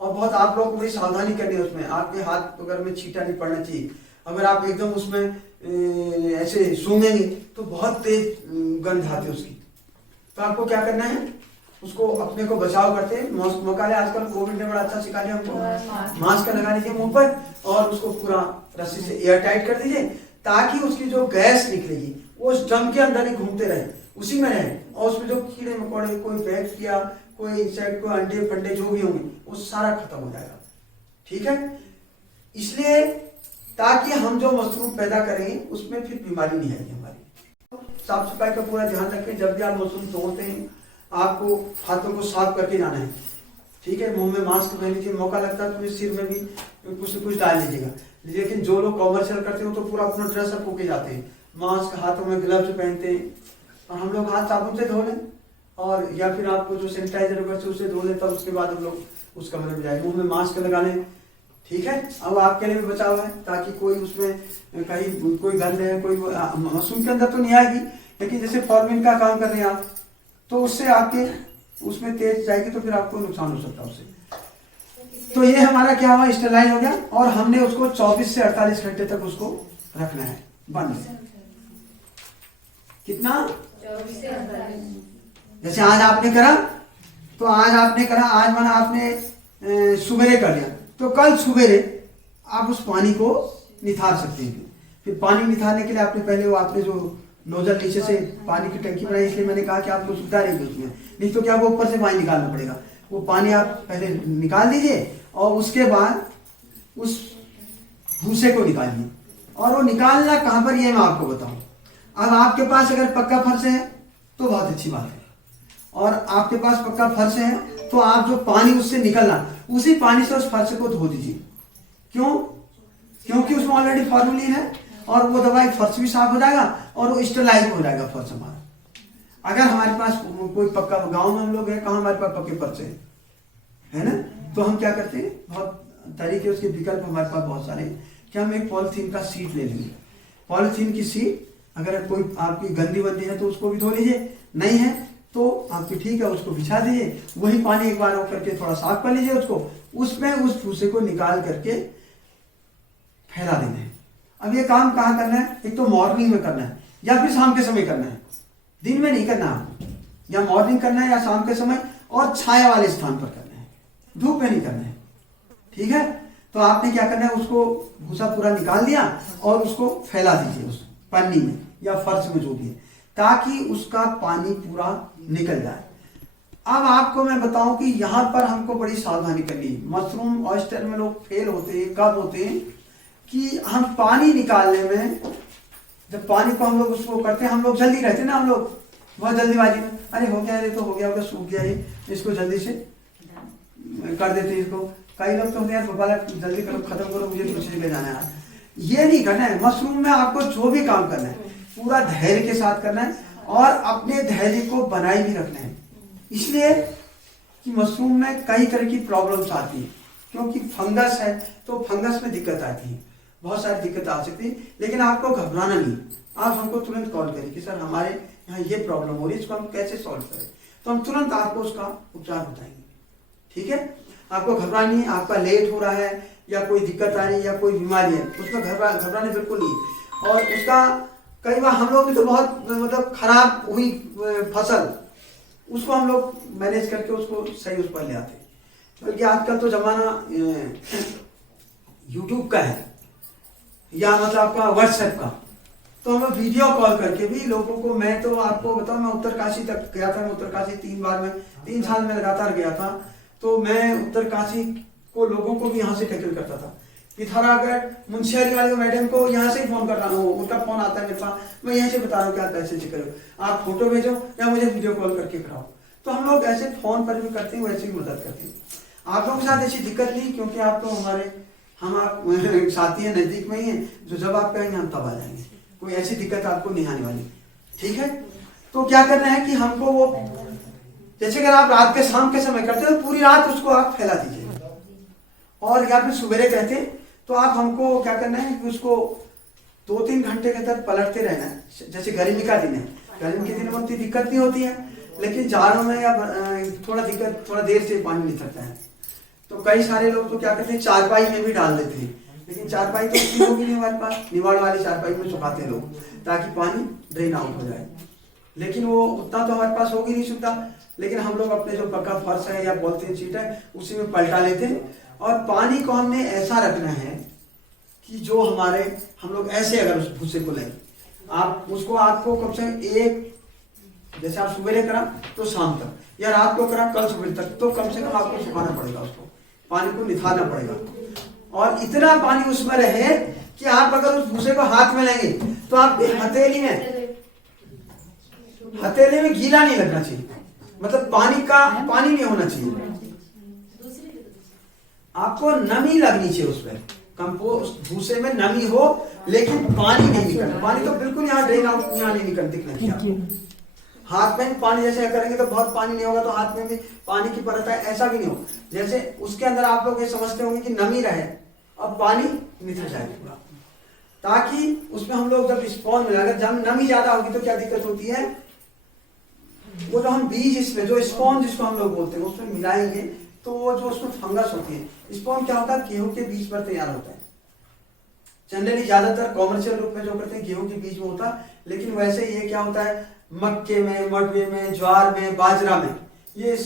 और बहुत आप लोगों को बड़ी सावधानी करनी है उसमें, आपके हाथ वगैरह में छींटा नहीं पड़ना चाहिए। अगर आप एकदम उसमें ऐसे सूंघेंगे तो बहुत तेज गंध आती है उसकी। तो आपको क्या करना है, उसको अपने को बचाव करते हैं, मास्क मौका ले, आजकल कोविड ने बड़ा अच्छा सिखा दिया हमको, मास्क लगा लीजिए मुंह पर और उसको पूरा रस्सी से एयर टाइट कर दीजिए, ताकि उसकी जो गैस निकलेगी वो उस ड्रम के अंदर ही घूमते रहे, उसी में रहे, और उसमें जो कीड़े मकोड़े, कोई बैक्टीरिया, कोई इंसेक्ट, कोई अंडे फंडे जो भी होंगे वो सारा खत्म हो जाएगा। ठीक है, इसलिए ताकि हम जो मशरूम पैदा करेंगे उसमें फिर बीमारी नहीं आएगी हमारी। साफ सफाई का पूरा ध्यान रखें, जब भी आप मशरूम तोड़ते हैं आपको हाथों को साफ करके जाना है। ठीक है, मुंह में मास्क पहन लीजिए, मौका लगता है तो फिर सिर में भी कुछ न कुछ डाल लीजिएगा। लेकिन जो लोग कॉमर्शियल करते हैं तो पूरा अपना ड्रेसअप होके जाते हैं, मास्क, हाथों में ग्लव्स पहनते हैं, और हम लोग हाथ साबुन से धो लें और या फिर आपको जो सैनिटाइजर होगा उससे धो लें, तब उसके बाद हम लोग उस कमरे में जाए, मुंह में मास्क लगा लें। ठीक है, अब आपके लिए भी बचाव है, ताकि कोई उसमें कहीं कोई गंध है, कोई मशरूम के अंदर तो नहीं आएगी, लेकिन जैसे फॉर्मिन का काम कर रहे हैं आप, तो उससे आपके उसमें तेज जाएगी तो फिर आपको नुकसान हो सकता है उससे। तो ये हमारा क्या हुआ, स्टेलाइज हो गया, और हमने उसको 24 से 48 घंटे तक उसको रखना है बंद। कितना? 24 से 48। जैसे आज आपने करा तो आज माना आपने सुबेरे कर लिया, तो कल सुबेरे आप उस पानी को निथार सकते हैं। फिर पानी निथारने के लिए आपने जो नोजल नीचे से पानी की टंकी बनाई, इसलिए मैंने कहा कि आपको सुविधा रहेगी उसमें, नहीं तो क्या वो ऊपर से पानी निकालना पड़ेगा। वो पानी आप पहले निकाल दीजिए और उसके बाद उस भूसे को निकालिए, और वो निकालना कहाँ पर ये मैं आपको बताऊं। अब आपके पास अगर पक्का फर्श है तो बहुत अच्छी बात है, और आपके पास पक्का फर्श है तो आप जो पानी उससे निकलना, उसी पानी से उस फर्श को धो दीजिए। क्यों? क्योंकि उसमें ऑलरेडी फॉर्मुलिन है और वो दवाई फर्श भी साफ हो जाएगा और वो स्टेलाइज हो जाएगा फर्श हमारा। अगर हमारे पास कोई पक्का, गांव में हम लोग हैं, कहाँ हमारे पास पक्के फर्श है ना, तो हम क्या करते हैं, बहुत तरीके उसके विकल्प हमारे पास बहुत सारे हैं, कि हम एक पॉलिथीन का सीट ले लेंगे। पॉलिथीन की सीट अगर कोई आपकी गंदी वंदी है तो उसको भी धो लीजिए, नहीं है तो आपकी ठीक है, उसको बिछा दीजिए, वही पानी एक बार वो करके थोड़ा साफ कर लीजिए उसको, उसमें उस भूसे को निकाल करके फैला देना है। अब ये काम कहाँ करना है, एक तो मॉर्निंग में करना है या फिर शाम के समय करना है, दिन में नहीं करना आपको, या मॉर्निंग करना है या शाम के समय, और छाया वाले स्थान पर करना है, धूप में नहीं करना है। ठीक है। तो आपने क्या करना है, उसको भूसा पूरा निकाल दिया और उसको फैला दीजिए उस पन्नी में या फर्श में जो भी है, ताकि उसका पानी पूरा निकल जाए। अब आपको मैं बताऊं कि यहाँ पर हमको बड़ी सावधानी करनी है। मशरूम ऑयस्टर में लोग फेल होते हैं, कब होते हैं कि हम पानी निकालने में, जब पानी को हम लोग उसको करते हैं, हम लोग जल्दी रहते हैं ना, हम लोग बहुत जल्दीबाजी में, अरे हो गया, ये तो हो गया, वो सूख गया, ये इसको जल्दी से कर देते हैं इसको। कई लोग तो होते हैं यार जल्दी करो, खत्म करो, मुझे दूसरी जगह जाना है। ये नहीं करना है। मशरूम में आपको जो भी काम करना है पूरा धैर्य के साथ करना है और अपने धैर्य को बनाए भी रखना है। इसलिए कि मशरूम में कई तरह की प्रॉब्लम्स आती है, क्योंकि फंगस है तो फंगस में दिक्कत आती है, बहुत सारी दिक्कत आ सकती है। लेकिन आपको घबराना नहीं, आप हमको तुरंत कॉल करें कि सर हमारे यहाँ ये प्रॉब्लम हो रही है, इसको हम कैसे सॉल्व करें, तो हम तुरंत आपको उसका उपचार बताएंगे। ठीक है, आपको घबराना नहीं है। आपका लेट हो रहा है या कोई दिक्कत आ रही है या कोई बीमारी है, उसमें घबराने बिल्कुल नहीं। और उसका कई बार हम लोग भी तो बहुत मतलब खराब हुई फसल, उसको हम लोग मैनेज करके उसको सही उस पर ले आते हैं। बल्कि आजकल तो जमाना यूट्यूब का है या मतलब आपका व्हाट्सएप का, तो हम वीडियो कॉल करके भी लोगों को, मैं तो आपको बताऊं, मैं उत्तरकाशी तक गया था। मैं उत्तरकाशी 3 बार में 3 साल में लगातार गया था। तो मैं उत्तरकाशी को लोगों को भी यहाँ से टैकल करता था। पिथौरागढ़ मुंशियारी वाले मैडम को यहाँ से फोन कर रहा हूँ, उनका फोन आता है मेरे पास, मैं यहीं से बता रहा हूँ कि आप कैसे चेक करो, आप फोटो भेजो या मुझे वीडियो कॉल करके कराओ। तो हम लोग ऐसे फोन पर भी करते हैं, वैसे भी मदद करते हैं। आप लोगों के साथ ऐसी दिक्कत नहीं, क्योंकि आप तो हमारे आप साथी हैं, नजदीक में ही हैं, जो जब आप कहेंगे हम तब आ जाएंगे, कोई ऐसी दिक्कत आपको नहीं आने वाली। ठीक है, तो क्या करना है कि हमको वो, जैसे अगर आप रात के शाम के समय करते हो, पूरी रात उसको आप फैला दीजिए, और या फिर सवेरे कहते तो आप हमको क्या करना है कि उसको 2-3 घंटे के अंदर पलटते रहना है। जैसे गर्मी का दिन है, गर्मी के दिन में उतनी दिक्कत नहीं होती है, लेकिन जाड़ों में या थोड़ा दिक्कत, थोड़ा देर से पानी निकलता है। तो कई सारे लोग तो क्या करते हैं, चारपाई में भी डाल देते हैं, लेकिन चारपाई तो उतनी होगी नहीं हमारे पास, निवाड़ वाली चारपाई में सुखाते हैं लोग, ताकि पानी ड्रेन आउट हो जाए। लेकिन वो उतना तो हमारे पास होगी नहीं सुविधा, लेकिन हम लोग अपने जो पक्का फर्श है या पॉलिथीन शीट है उसी में पलटा लेते हैं। और पानी को हमने ऐसा रखना है कि जो हमारे, हम लोग ऐसे अगर उस भूसे को लें, आप उसको, आपको कम से कम एक, जैसे आप सुबह करा तो शाम तक, या रात को करा कल सुबह तक, तो कम से कम आपको सुखाना पड़ेगा, उसको पानी को निथारना पड़ेगा। और इतना पानी उसमें रहे कि आप अगर उस भूसे को हाथ में लेंगे तो आप हथेली में गीला नहीं लगना चाहिए, मतलब पानी नहीं होना चाहिए, आपको नमी लगनी चाहिए उसमें, कंपोस्ट भूसे में नमी हो, लेकिन पानी नहीं निकलना। पानी तो बिल्कुल यहाँ ड्रेन आउट यहाँ नहीं दिखना चाहिए। हाथ में पानी जैसे करेंगे तो बहुत पानी नहीं होगा, तो हाथ में भी पानी की परत है, ऐसा भी नहीं हो। जैसे उसके अंदर आप लोग ये समझते होंगे कि नमी रहे और पानी निकल जाए पूरा, ताकि उसमें हम लोग जब स्पॉन मिलाएंगे, जब नमी ज्यादा होगी तो क्या दिक्कत होती है, वो जो हम बीज इसमें जो स्पॉन जिसको हम लोग बोलते हैं उसमें मिलाएंगे, तो वो जो उसमें फंगस होती है, स्पॉन क्या होता है, गेहूं के बीज पर तैयार होता है। जनरली ज्यादातर कॉमर्शियल रूप में जो करते हैं गेहूं के बीज में होता है, लेकिन वैसे ये क्या होता है, मक्के में, मडवे में, ज्वार में, बाजरा में, ये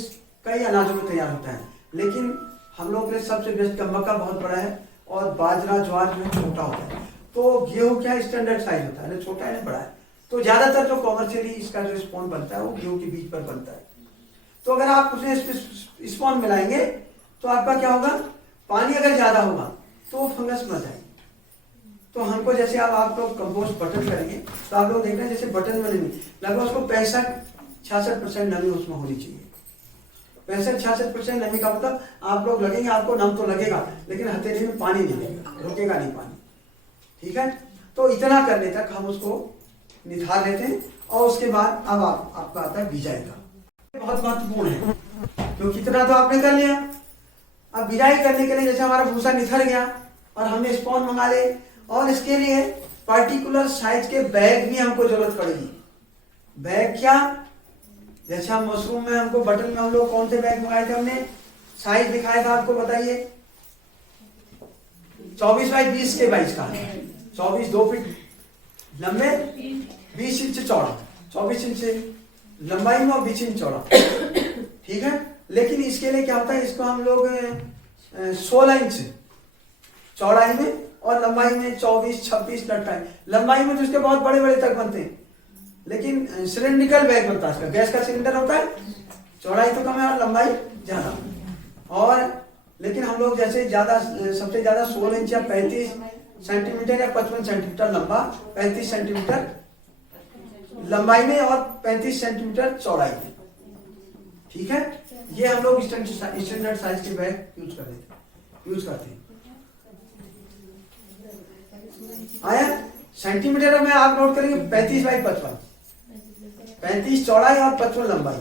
कई अनाजों में तैयार होता है। लेकिन हम लोग ने सबसे बेस्ट का मक्का बहुत बड़ा है और बाजरा ज्वार जो है छोटा होता है। तो गेहूं क्या स्टैंडर्ड साइज होता है, छोटा है ना बड़ा है। तो ज्यादातर जो कॉमर्शियली इसका जो स्पॉन बनता है वो गेहूं के बीज पर बनता है। तो अगर आप उसे स्पॉन मिलाएंगे तो आपका क्या होगा, पानी अगर ज्यादा होगा तो फंगस मर जाएगी। तो हमको जैसे आप लोग कंपोस्ट बटन करेंगे तो आप लोग देख रहे हैं जैसे बटन में नमी लगभग उसको 65-66% नमी उसमें होनी चाहिए। 65-66% नमी का मतलब आप लोग लगेंगे, आपको नम तो लगेगा, लेकिन हथेली में पानी नहीं लगेगा, रुकेगा नहीं पानी। ठीक है, तो इतना करने तक हम उसको निथार लेते हैं। और उसके बाद अब आपका आता है बिजाई का, बहुत महत्वपूर्ण है, क्योंकि इतना तो आपने कर लिया। अब बिजाई करने के लिए जैसे हमारा भूसा निथर गया और हमने स्पॉन मंगा ले, और इसके लिए पर्टिकुलर साइज के बैग भी हमको जरूरत पड़ेगी। बैग क्या, जैसे हम मशरूम में हमको बटन में हम लोग कौन से बैग मंगाए थे, हमने साइज दिखाया था आपको, बताइए 24x20 के 22 का, 24 2 फीट लंबे, 20 इंच चौड़ा, 24 इंच लंबाई में और 20 इंच चौड़ा। ठीक है, लेकिन इसके लिए क्या होता है, इसको हम लोग 16 इंच चौड़ाई में और लंबाई में 24-26 लटकाए। लंबाई में तो इसके बहुत बड़े बड़े तक बनते हैं, लेकिन सिलेंड्रिकल बैग बनता है इसका, गैस का सिलेंडर होता है, चौड़ाई तो कम है और लंबाई ज्यादा। और लेकिन हम लोग जैसे ज्यादा, सबसे ज्यादा 16 इंच या 35 सेंटीमीटर या 55 सेंटीमीटर लंबा, 35 सेंटीमीटर लंबाई में और 35 सेंटीमीटर चौड़ाई में। ठीक है, ये हम लोग स्टैंडर्ड साइज के बैग यूज करते हैं। आया सेंटीमीटर में आप नोट करेंगे 35 बाई 55, 35 चौड़ाई और 55 लंबाई।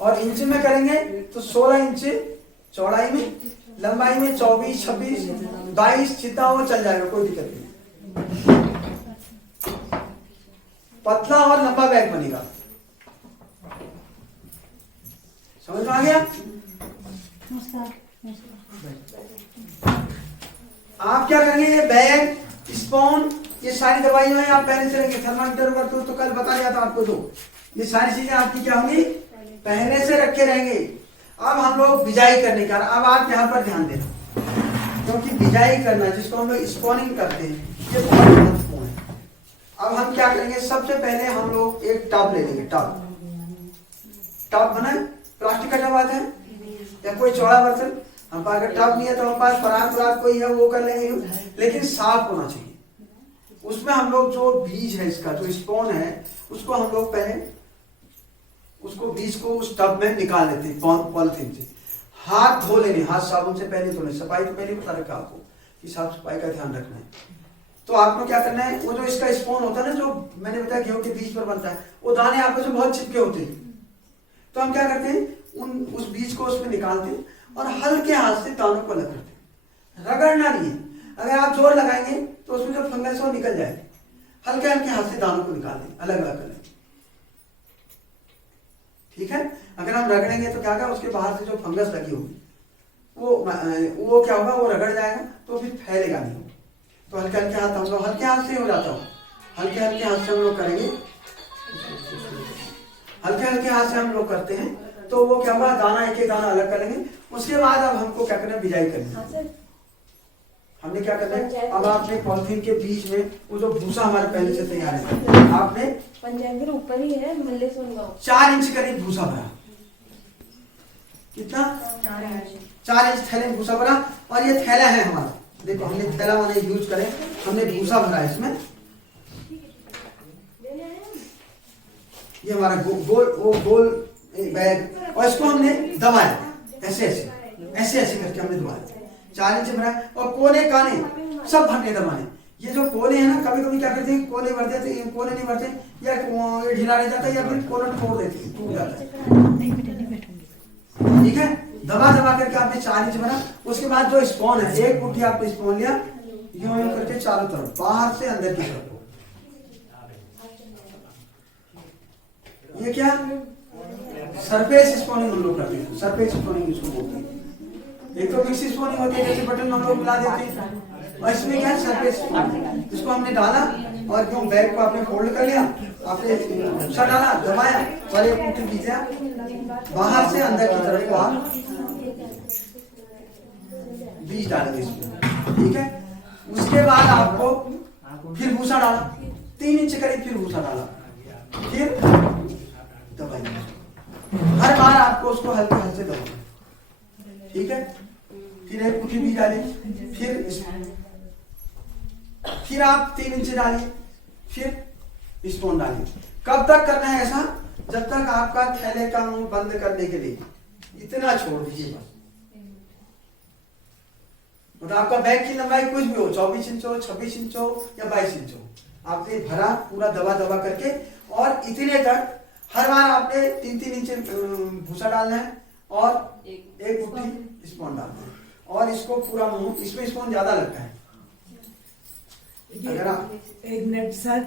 और इंच में करेंगे तो 16 इंच चौड़ाई में, लंबाई में 24, 26, 22 जितना हो चल जाएगा, कोई दिक्कत नहीं। पतला और लंबा बैग बनेगा, समझ में आ गया? आप क्या करेंगे, ये बैग, स्पून, ये सारी दवाइयां हैं, आप पहले से रखेंगे। थर्मामीटर होगा तो कल बता दिया था आपको। तो ये सारी चीजें आपकी क्या होंगी, पहले से रखे रहेंगे। अब हम लोग बिजाई करने का, अब आप यहाँ पर ध्यान देना, क्योंकि बिजाई करना जिसको हम लोग स्पॉनिंग करते हैं, ये बहुत महत्वपूर्ण है। अब हम क्या करेंगे, सबसे पहले हम लोग एक टब ले लेंगे। टब बना प्लास्टिक का टब आता है या कोई चौड़ा बर्तन, हम अगर टब नहीं है तो हमारे पास परात कोई है वो कर लेंगे, लेकिन साफ होना चाहिए। उसमें हम लोग जो बीज है इसका, जो स्पून है, उसको हम लोग पहले उसको बीज को उस टब में निकाल लेते हैं पॉलिथीन से। हाथ धो लेने, हाथ साबुन से पहले धोने। सफाई तो पहले बता रखा आपको कि साफ सफाई का ध्यान रखना है। तो आपको क्या करना है, वो जो इसका स्पून होता है ना, जो मैंने बताया गेहूं के बीज पर बनता है, वो दाने आपस में बहुत चिपके होते हैं। तो हम क्या करते हैं, उस बीज को उसमें निकालते हैं और हल्के हाथ से दानों को अलग करते हैं। रगड़ना नहीं है, अगर आप जोर लगाएंगे तो उसमें जो फंगस है वो निकल जाएगी। हल्के हल्के हाथ से दानों को निकाल दें, अलग अलग कर लें। ठीक है, अगर हम रगड़ेंगे तो क्या होगा, उसके बाहर से जो फंगस लगी होगी वो क्या होगा, वो रगड़ जाएगा तो फिर फैलेगा नहीं। तो हल्के हल्के हाथ, हम लोग हल्के हाथ से हो जाता हूँ, हल्के हल्के हाथ से हम लोग करेंगे, हल्के हल्के हाथ से हम लोग करते हैं। तो वो क्या होगा, दाना एक एक दाना अलग करेंगे। उसके बाद अब हमको क्या करना है, बिजाई करनी है। हमने क्या करना है, अब आपने पॉलिथीन के बीच में वो जो भूसा हमारे पहले से तैयार है, आपने पंजाब ऊपर ही है, मल्ले सोन गांव, 4 इंच करीब भूसा भरा। कितना? 4 इंच थैले में भूसा भरा। और ये थैला है हमारा, देखो हमने थैला वाले यूज करें, हमने भूसा भरा इसमें। ये हमारा गोल बैग, और इसको हमने दबाया ऐसे ऐसे ऐसे ऐसे करके हमने दबाया। 4 इंच भरा और कोने काने सब भरने दबाने। ये जो कोने हैं ना, कभी कभी क्या करते हैं, कोने भर देते हैं, कोने नहीं भरते, या ये ढीला रह जाता है, या फिर कोना तोड़ देते हैं, टूट जाता है। ठीक है, दबा दबा करके आपने 4 इंच भरा। उसके बाद जो स्पून है, एक मुट्ठी आपने स्पून लिया, यूं यूं करके चारों तरफ, बाहर से अंदर की तरफ। ये क्या, सरफेस स्पूनिंग हम लोग करते हैं, सरफेस स्पूनिंग इसको बोलते हैं। एक तो मिक्सी स्पूनिंग होती है, जैसे बटन हम लोग मिला देते हैं, और इसमें क्या है, सरफेस स्पूनिंग। इसको हमने डाला और क्यों बैग को आपने फोल्ड कर लिया, आपने भूसा डाला, दबाया और एक मुट्ठी दीजिए, बाहर से अंदर की तरफ को आप बीज डालेंगे इसमें। ठीक है, उसके बाद आपको फिर भूसा डाला, 3 इंच करीब, फिर भूसा डाला, फिर दबाइए। हर बार आपको उसको हल्के हाथ से दबाना। ठीक है, फिर एक मुट्ठी बीज डालिए, फिर आप 3 इंच डालिए, फिर स्पून डालिए। कब तक करना है ऐसा, जब तक आपका थैले का मुंह बंद करने के लिए इतना छोड़ दीजिए बस। मतलब आपका बैग की लंबाई कुछ भी हो, 24 इंच हो, 26 इंच हो या 22 इंच हो, आपने भरा पूरा दबा दबा करके, और इतने तक हर बार आपने 3-3 इंच भूसा डालना है और एक मुट्ठी स्पून डालना है। और इसको पूरा मुंह, इसमें स्पून ज्यादा लगता है। अगर आप 1 मिनट सर,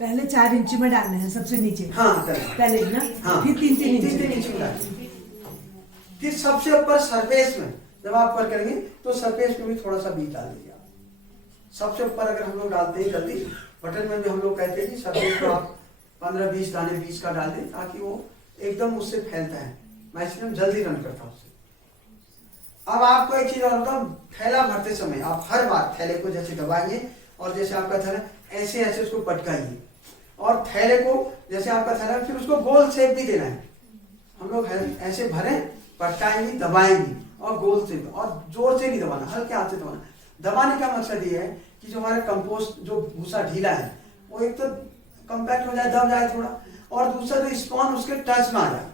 पहले 4 इंच में डालना है सबसे नीचे। हाँ पहले ना, हाँ, फिर 3-3 इंच में डालिए। फिर सबसे ऊपर सरफेस में जब आप पर करेंगे तो सरफेस में भी थोड़ा सा बीज डाल दीजिए। सबसे ऊपर अगर हम लोग डालते हैं जल्दी, बटन में भी हम लोग कहते हैं कि सरफेस को आप 15-20 दाने बीज का डाल दें, ताकि वो एकदम उससे फैलता है, मैक्सिमम जल्दी रन करता है उससे। अब आपको एक चीज और बताऊं, थैला भरते समय आप हर बार थैले को जैसे दबाइए और जैसे आपका थैला ऐसे ऐसे उसको पटकाइए और थैले को जैसे आपका थैला फिर उसको गोल शेप भी देना है। हम लोग ऐसे भरें, पटकाएंगे, दबाएंगे और गोल शेप, और जोर से नहीं दबाना, हल्के हाथ से दबाना। दबाने का मकसद ये है कि जो हमारा कंपोस्ट जो भूसा ढीला है वो एक तो कंपैक्ट हो जाए, दब जाए थोड़ा, और दूसरा जो स्पॉन उसके टच में आ जाए।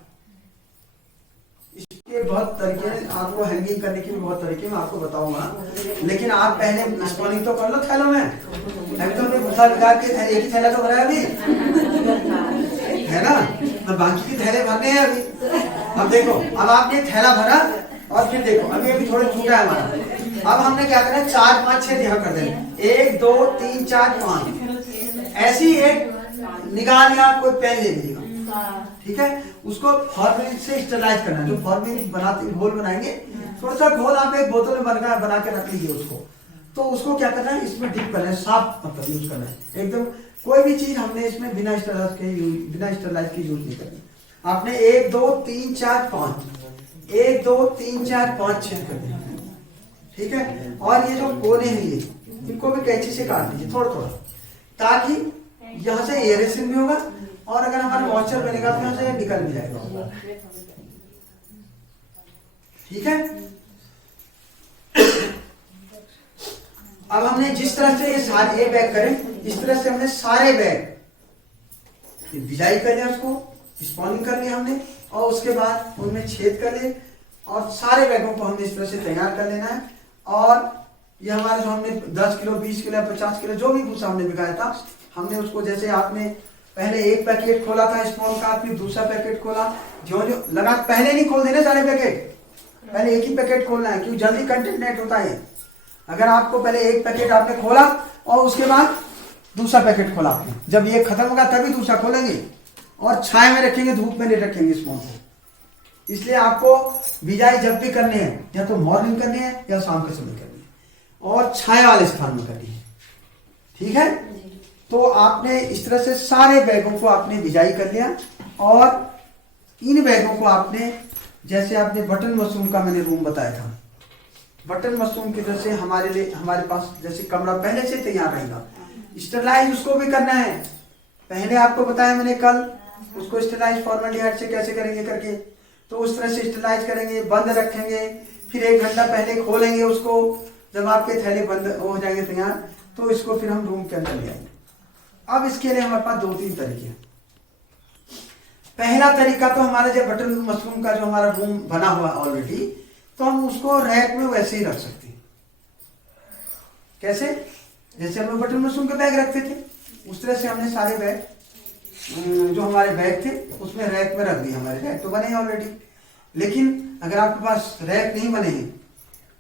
इसके बहुत तरीके हैं, आपको हैंगिंग करने के भी बहुत तरीके मैं आपको बताऊंगा, लेकिन आप पहले स्पॉनिंग तो कर लो थैलों में। अभी तो भूसा निकाल के एक ही थैला तो भरा है अभी, है ना, तो बाकी के थैले भरने हैं अभी। अब देखो, अब आपने थैला भरा और फिर देखो अभी थोड़ा छूटा है हमारा। अब हमने क्या करना है, 4 5 6 यहाँ कर देना, 1 2 3 4 5 ऐसी एक निकाल या कोई पेन ले लीजिएगा, ठीक है। उसको फॉर्मेलिन से स्टरलाइज करना है। जो फॉर्मेलिन बनाते घोल बनाएंगे, थोड़ा सा घोल आप एक बोतल में बना के रख लीजिए उसको। तो उसको क्या करना है, इसमें डिप करना है, साफ मतलब यूज करना है एकदम। कोई भी चीज हमने इसमें बिना स्टरलाइज के यूज नहीं करनी। आपने 1 2 3 4 5 1 2 3 4 5 6 कर दिया, ठीक है। और ये जो कोने हैं ये, इनको भी कैंची से काट दीजिए थोड़ा थोड़ा, ताकि यहाँ से एरेशन भी होगा और अगर हमारा मॉइस्चर बनेगा तो यहाँ से निकल भी जाएगा, ठीक है। अब हमने जिस तरह से ये सारे बैग करें, इस तरह से हमने सारे बैग बिजाई कर लिया, उसको स्पॉनिंग कर लिया हमने, और उसके बाद उनमें छेद कर लिए और सारे बैगों को हमने इस तरह से तैयार कर लेना है। और ये हमारा जो हमने 10 किलो 20 किलो 50 किलो जो भी भूसा हमने बिकाया था, हमने उसको जैसे आपने पहले एक पैकेट खोला था स्पॉन का, फिर दूसरा पैकेट खोला, जो लगा, पहले नहीं खोल देने सारे पैकेट, पहले एक ही पैकेट खोलना है, क्योंकि जल्दी कंटेमिनेट होता है। अगर आपको पहले एक पैकेट आपने खोला और उसके बाद दूसरा पैकेट खोला आपने, जब ये खत्म होगा तभी दूसरा खोलेंगे, और छाया में रखेंगे, धूप में नहीं रखेंगे स्पॉन को। इसलिए आपको बिजाई जब भी करनी है, या तो मॉर्निंग करनी है या शाम के समय करनी है, और छाया वाले स्थान में करनी है, ठीक है। तो आपने इस तरह से सारे बैगों को आपने बिजाई कर लिया, और इन बैगों को आपने, जैसे आपने बटन मशरूम का मैंने रूम बताया था, बटन मशरूम की वजह से हमारे लिए, हमारे पास जैसे कमरा पहले से तैयार रहेगा, स्टरलाइज उसको भी करना है। पहले आपको बताया मैंने कल, उसको स्टरलाइज फॉर्मल्डिहाइड से कैसे करेंगे करके, तो उस तरह से स्टरलाइज करेंगे, बंद रखेंगे, फिर 1 घंटा पहले खोलेंगे उसको। जब आपके थैले बंद हो जाएंगे तैयार, तो इसको फिर हम रूम के अंदर ले आएंगे। अब इसके लिए हमारे पास 2-3 तरीके हैं। पहला तरीका तो हमारा जो बटन मशरूम का जो हमारा रूम बना हुआ ऑलरेडी, तो हम उसको रैक में वैसे ही रख सकते हैं। कैसे? जैसे हम बटन मशरूम के बैग रखते थे, उस तरह से हमने सारे बैग जो हमारे बैग थे उसमें रैक में रख दिए। हमारे रैक तो बने हैं ऑलरेडी, लेकिन अगर आपके पास रैक नहीं बने हैं,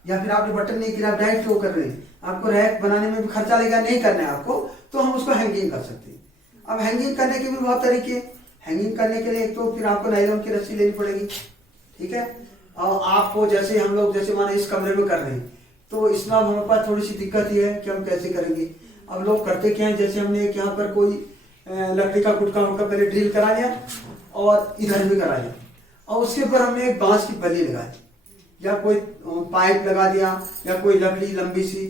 या फिर आपने बटन नहीं किया, डायरेक्ट शो कर रहे हैं, आपको रैक बनाने में भी खर्चा लगेगा, नहीं करना है आपको, तो हम उसको हैंगिंग कर सकते हैं। अब हैंगिंग करने के भी बहुत तरीके हैं। हैंगिंग करने के लिए एक तो फिर आपको नायलॉन की रस्सी लेनी पड़ेगी, ठीक है। और आपको जैसे हम लोग जैसे माने इस कमरे में कर रहे हैं, तो इसमें अब हमारे पास थोड़ी सी दिक्कत ये है कि हम कैसे करेंगे। अब लोग करते क्या है, जैसे हमने एक यहाँ पर कोई लकड़ी का गुटका उनका पहले ड्रिल करा लिया और इधर भी करा लिया, और उसके ऊपर हमने एक बांस की बल्ली लगा दी, या कोई पाइप लगा दिया, या कोई लकड़ी लंबी सी,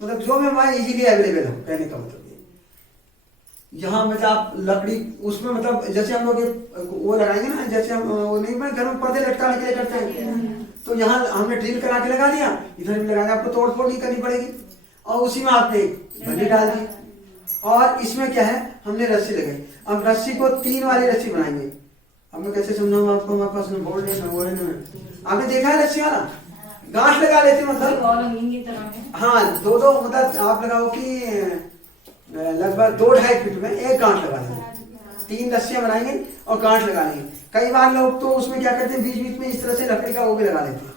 मतलब जो भी हमारे इजीली अवेलेबल हो। कहने का मतलब यहाँ मतलब आप लकड़ी उसमें, मतलब जैसे हम लोग वो लगाएंगे ना, जैसे हम वो नहीं घर में पर्दे लटकाने के लिए करते हैं, तो यहाँ हमने ड्रिल करा के लगा दिया, इधर भी लगाना, आपको तोड़ फोड़ नहीं करनी पड़ेगी, और उसी में आपने बल्ली डाल दी। और इसमें क्या है, हमने रस्सी लगाई। अब रस्सी को 3 वाली रस्सी बनाएंगे। अब मैं कैसे समझाऊंगा आपको, हमारे पास बोर्ड है, आपने देखा है रस्सी वाला गांठ लगा लेते, मतलब हाँ 2-2 मतलब आप लगाओ कि लगभग 2-2.5 फीट में एक गांठ लगा लेंगे, 3 रस्सियां बनाएंगे और गांठ लगा लेंगे। कई बार लोग तो उसमें क्या करते हैं, बीच बीच में इस तरह से लकड़ी का वो भी लगा लेते हैं।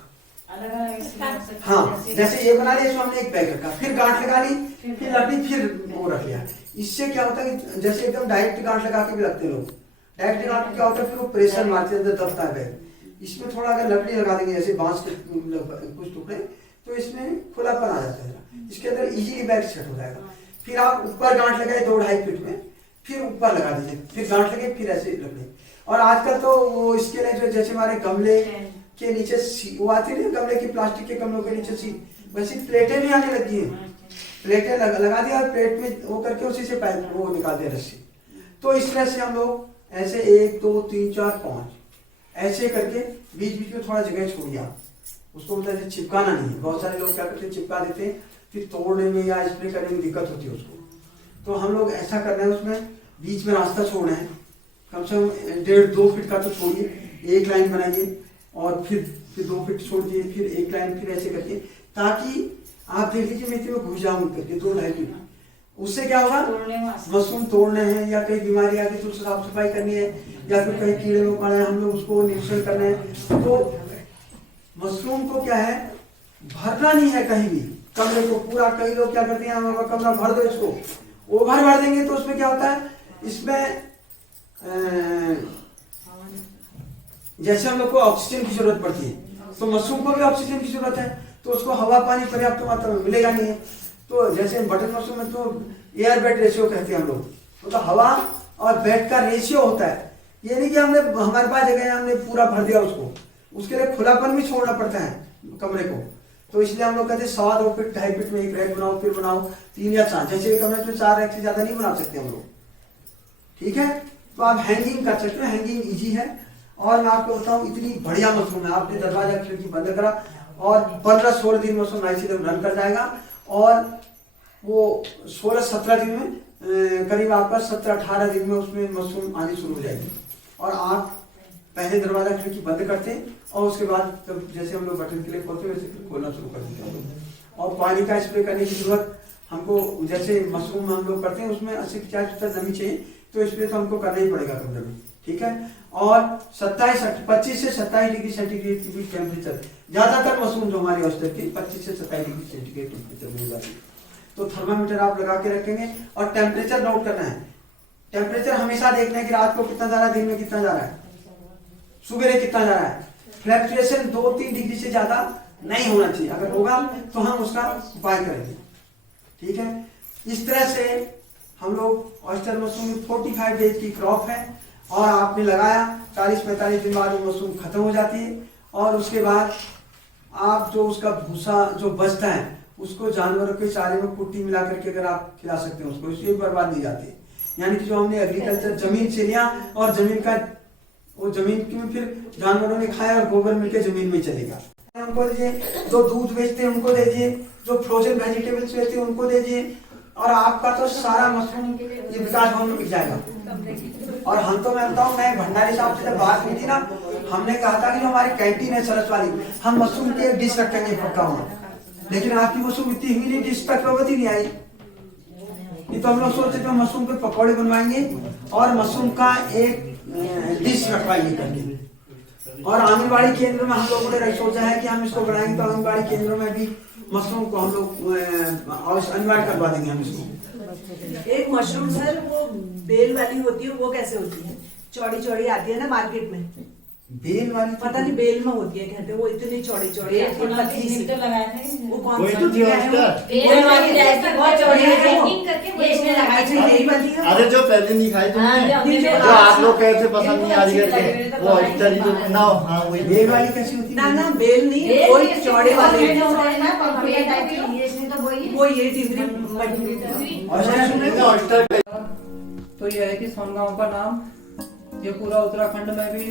हाँ, जैसे ये बना लिया, इसमें हमने एक बैग रखा, फिर गांठ लगा ली, फिर लकड़ी, फिर वो रख लिया। इससे क्या होता है कि जैसे एकदम डायरेक्ट गांठ लगा के भी रखते हैं लोग, डायरेक्ट गांठ क्या होता है, फिर वो प्रेशर मारते हैं, अंदर दबता है बैग। इसमें थोड़ा अगर लकड़ी लगा देंगे, जैसे बांस के कुछ टुकड़े, तो इसमें खुलापन आ जाता है, इसके अंदर इजीली बैग सेट हो जाएगा। फिर आप ऊपर गांठ लगाए 2-2.5 फीट में, फिर ऊपर लगा दीजिए, फिर गांठ लगे, फिर ऐसे लकड़ी। और आजकल तो वो इसके लिए जो जैसे हमारे गमले के नीचे वो आती है गमले की, प्लास्टिक के गमलों के नीचे सी वैसी प्लेटें भी आने लगी हैं। प्लेटें लगा दिया और प्लेट में वो करके उसी से पाइप वो निकाल दिया रस्सी। तो इस तरह से हम लोग ऐसे 1 2 3 4 5 ऐसे करके बीच बीच में थोड़ा जगह छोड़ दिया। उसको मतलब ऐसे चिपकाना नहीं है। बहुत सारे लोग क्या करते हैं, चिपका देते हैं, फिर तोड़ने में या स्प्रे करने में दिक्कत होती है उसको। तो हम लोग ऐसा कर रहे हैं, उसमें बीच में रास्ता छोड़ना है, कम से कम 1.5-2 फीट का तो छोड़िए, एक लाइन बनाइए और फिर 2 फीट छोड़ दिए, फिर एक लाइन, फिर ऐसे करके, ताकि आप देख लीजिए मेथी में घुस जाऊंग करके 2-2.5 फीट। उससे क्या होगा, मशरूम तोड़ने हैं या कहीं बीमारी आ गई तो उससे साफ सफाई करनी है, या फिर कहीं कीड़े मकोड़े हैं हम लोग उसको निरीक्षण करना है। तो मशरूम को क्या है, भरना नहीं है कहीं भी कमरे को पूरा। कई लोग क्या करते हैं, हम कमरा भर दो, इसको ओवर भर देंगे तो उसमें क्या होता है, इसमें जैसे हम लोग को ऑक्सीजन की जरूरत पड़ती है, तो मशरूम को भी ऑक्सीजन की जरूरत है, तो उसको हवा पानी पर्याप्त मात्रा में मिलेगा नहीं है। तो जैसे बटन मशरूम में तो एयर बेड रेशियो कहते हैं हम लोग, तो हवा और बेड का रेशियो होता है। ये नहीं कि हमने हमारे पास जगह है हमने पूरा भर दिया उसको, उसके लिए खुलापन भी छोड़ना पड़ता है कमरे को। तो इसलिए हम लोग कहते हैं 1.25 फीट 2.5 फीट में एक रैक बनाओ, फिर बनाओ 3 या 4, जैसे कमरे में 4 रैक से ज्यादा नहीं बना सकते हम लोग, ठीक है। तो आप हैंगिंग कर सकते हो, हैंगिंग इजी है। और मैं आपको बताऊं, इतनी बढ़िया मशरूम है, आपने दरवाजा खिड़की बंद करा और 15-16 दिन मशरूम नाइस रन कर जाएगा। और वो 16-17 दिन में करीब आपका 17-18 दिन में उसमें मशरूम आनी शुरू हो जाएगी। और आप पहले दरवाजा खिड़की बंद करते हैं और उसके बाद तब जैसे हम लोग बटन के लिए खोलते हैं वैसे फिर खोलना शुरू कर देते हैं। और पानी का स्प्रे करने की जरूरत हमको, जैसे मशरूम हम लोग करते हैं उसमें 80-50% नमी चाहिए, तो स्प्रे तो हमको करना ही पड़ेगा कमरे में, ठीक है। और 25 से 27 डिग्री सेंटीग्रेड की टेम्परेचर, ज्यादातर मशरूम जो हमारे औसत की 25 से 27 डिग्री सेंटीग्रेड टेम्परेचर मिल जाती है। तो थर्मामीटर आप लगा के रखेंगे और टेम्परेचर नोट करना है। टेम्परेचर हमेशा देखना है कि रात को कितना जा रहा है, दिन में कितना जा रहा है, सुबह कितना जा रहा है। फ्लक्चुएशन 2-3 डिग्री से ज्यादा नहीं होना चाहिए, अगर होगा तो हम उसका उपाय करेंगे, ठीक है। इस तरह से हम लोग ऑयस्टर मशरूम 45 डेज की क्रॉप है और आपने लगाया 40-45 दिन बाद वो मशरूम खत्म हो जाती है। और उसके बाद आप जो उसका भूसा जो बचता है उसको जानवरों के चारे में कुट्टी मिला करके अगर आप खिला सकते हैं उसको, इसलिए बर्बाद नहीं जाती। यानी कि जो हमने एग्रीकल्चर जमीन से लिया और जमीन का वो जमीन में फिर जानवरों ने खाया और गोबर मिलकर जमीन में चलेगा। उनको दीजिए, जो दूध बेचते हैं उनको दीजिए, जो फ्रोजन वेजिटेबल्स बेचते हैं उनको दीजिए, और आपका तो सारा मशरूम ये विकास भवन में बिक जाएगा। और हम तो मैं बताऊँ, मैं भंडारी साहब से जब बात हुई थी ना, हमने कहा था कि जो हमारी कैंटीन है सरस वाली, हम मशरूम की एक डिश रखेंगे पक्का हुआ, लेकिन आपकी मशरूम इतनी हुई नहीं, डिश तक प्रगति नहीं आई। ये तो हम लोग सोचते थे मशरूम के पकौड़े बनवाएंगे और मशरूम का एक डिश रखवाएंगे करके। और आंगनबाड़ी केंद्र में हम लोगों ने सोचा है कि हम इसको बढ़ाएंगे, तो आंगनबाड़ी केंद्रों में भी मशरूम को हम लोग अनिवार्य करवा देंगे हम इसको। एक मशरूम सर वो बेल वाली होती है, वो कैसे होती है? चौड़ी चौड़ी आती है ना मार्केट में, बेल वाली पता नहीं बेल में होती है कहते हैं, वो इतनी चौड़ी चौड़ी आती है, पतली सी। वो कौन सा तो थी उसका? बेल वाली जैसी बहुत चौड़ी है वो। अच्छा यही वाली है। अरे जो पहले नहीं खाई तुमने, जो आप लोग कहते पसंद नहीं आ रही करके, वो ऑयस्टर ही तो ना। हाँ वही बेल वाली कैसी होती है? ना बेल नहीं, वो चौड़े वाले, वो ये टिंगरी ऑयस्टर। तो यह है कि सोनगांव का नाम ये पूरा उत्तराखंड में भी,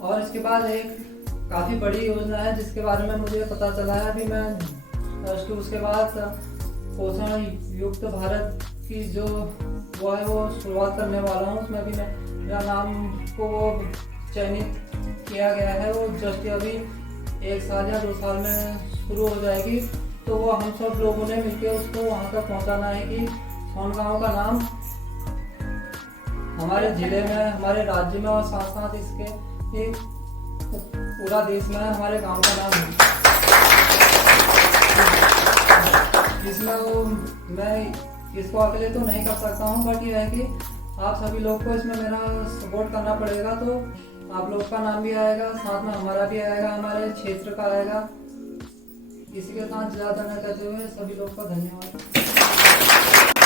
और इसके बाद एक काफी बड़ी योजना है जिसके बारे में मुझे पता चला है अभी। मैं उसके बाद पोषण युक्त भारत की जो वो है वो शुरुआत करने वाला हूँ। उसमें भी मैं मेरा नाम को वो चयनित किया गया है, वो जस्ट अभी 1 साल या 2 साल में शुरू हो जाएगी। तो वो हम सब लोगों ने मिलकर उसको वहाँ तक पहुँचाना है कि सोनगांव का नाम हमारे जिले में, हमारे राज्य में और साथ साथ इसके पूरा देश में हमारे गांव का नाम है। इसमें वो मैं इसको अकेले तो नहीं कर सकता हूँ, बट ये है कि आप सभी लोग को इसमें मेरा सपोर्ट करना पड़ेगा। तो आप लोग का नाम भी आएगा, साथ में हमारा भी आएगा, हमारे क्षेत्र का आएगा। इसी के साथ ज़्यादा न कहते हुए सभी लोग का धन्यवाद।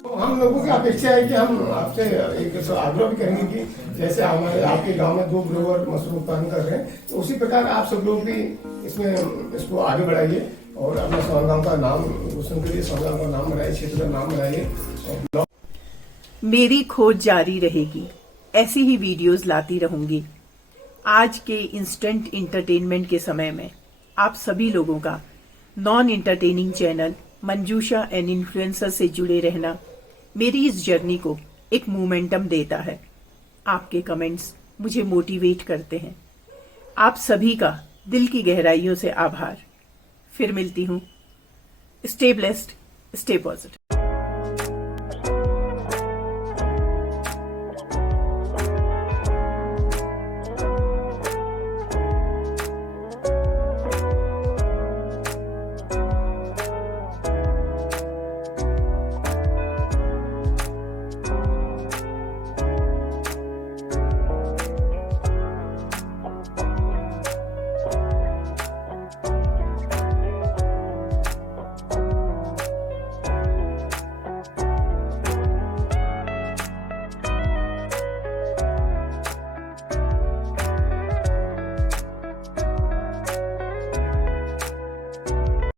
हम लोगों की अपेक्षा है कि हम आपसे एक आग्रह भी करेंगे कि जैसे हमारे आपके गांव में 2 ग्रोवर मशरूम उत्पादन कर रहे हैं, तो उसी प्रकार आप सब लोग भी इसको आगे बढ़ाइए और अपना सोनगांव का नाम रोशन करिए, सोनगांव का नाम बढ़ाइए, क्षेत्र का नाम बढ़ाइए। मेरी खोज जारी रहेगी, ऐसी ही वीडियोस लाती रहूंगी। आज के इंस्टेंट इंटरटेनमेंट के समय में आप सभी लोगों का non entertaining channel Manjusha and influencer से जुड़े रहना मेरी इस जर्नी को एक मोमेंटम देता है। आपके कमेंट्स मुझे मोटिवेट करते हैं। आप सभी का दिल की गहराइयों से आभार। फिर मिलती हूँ। Stay blessed, stay positive.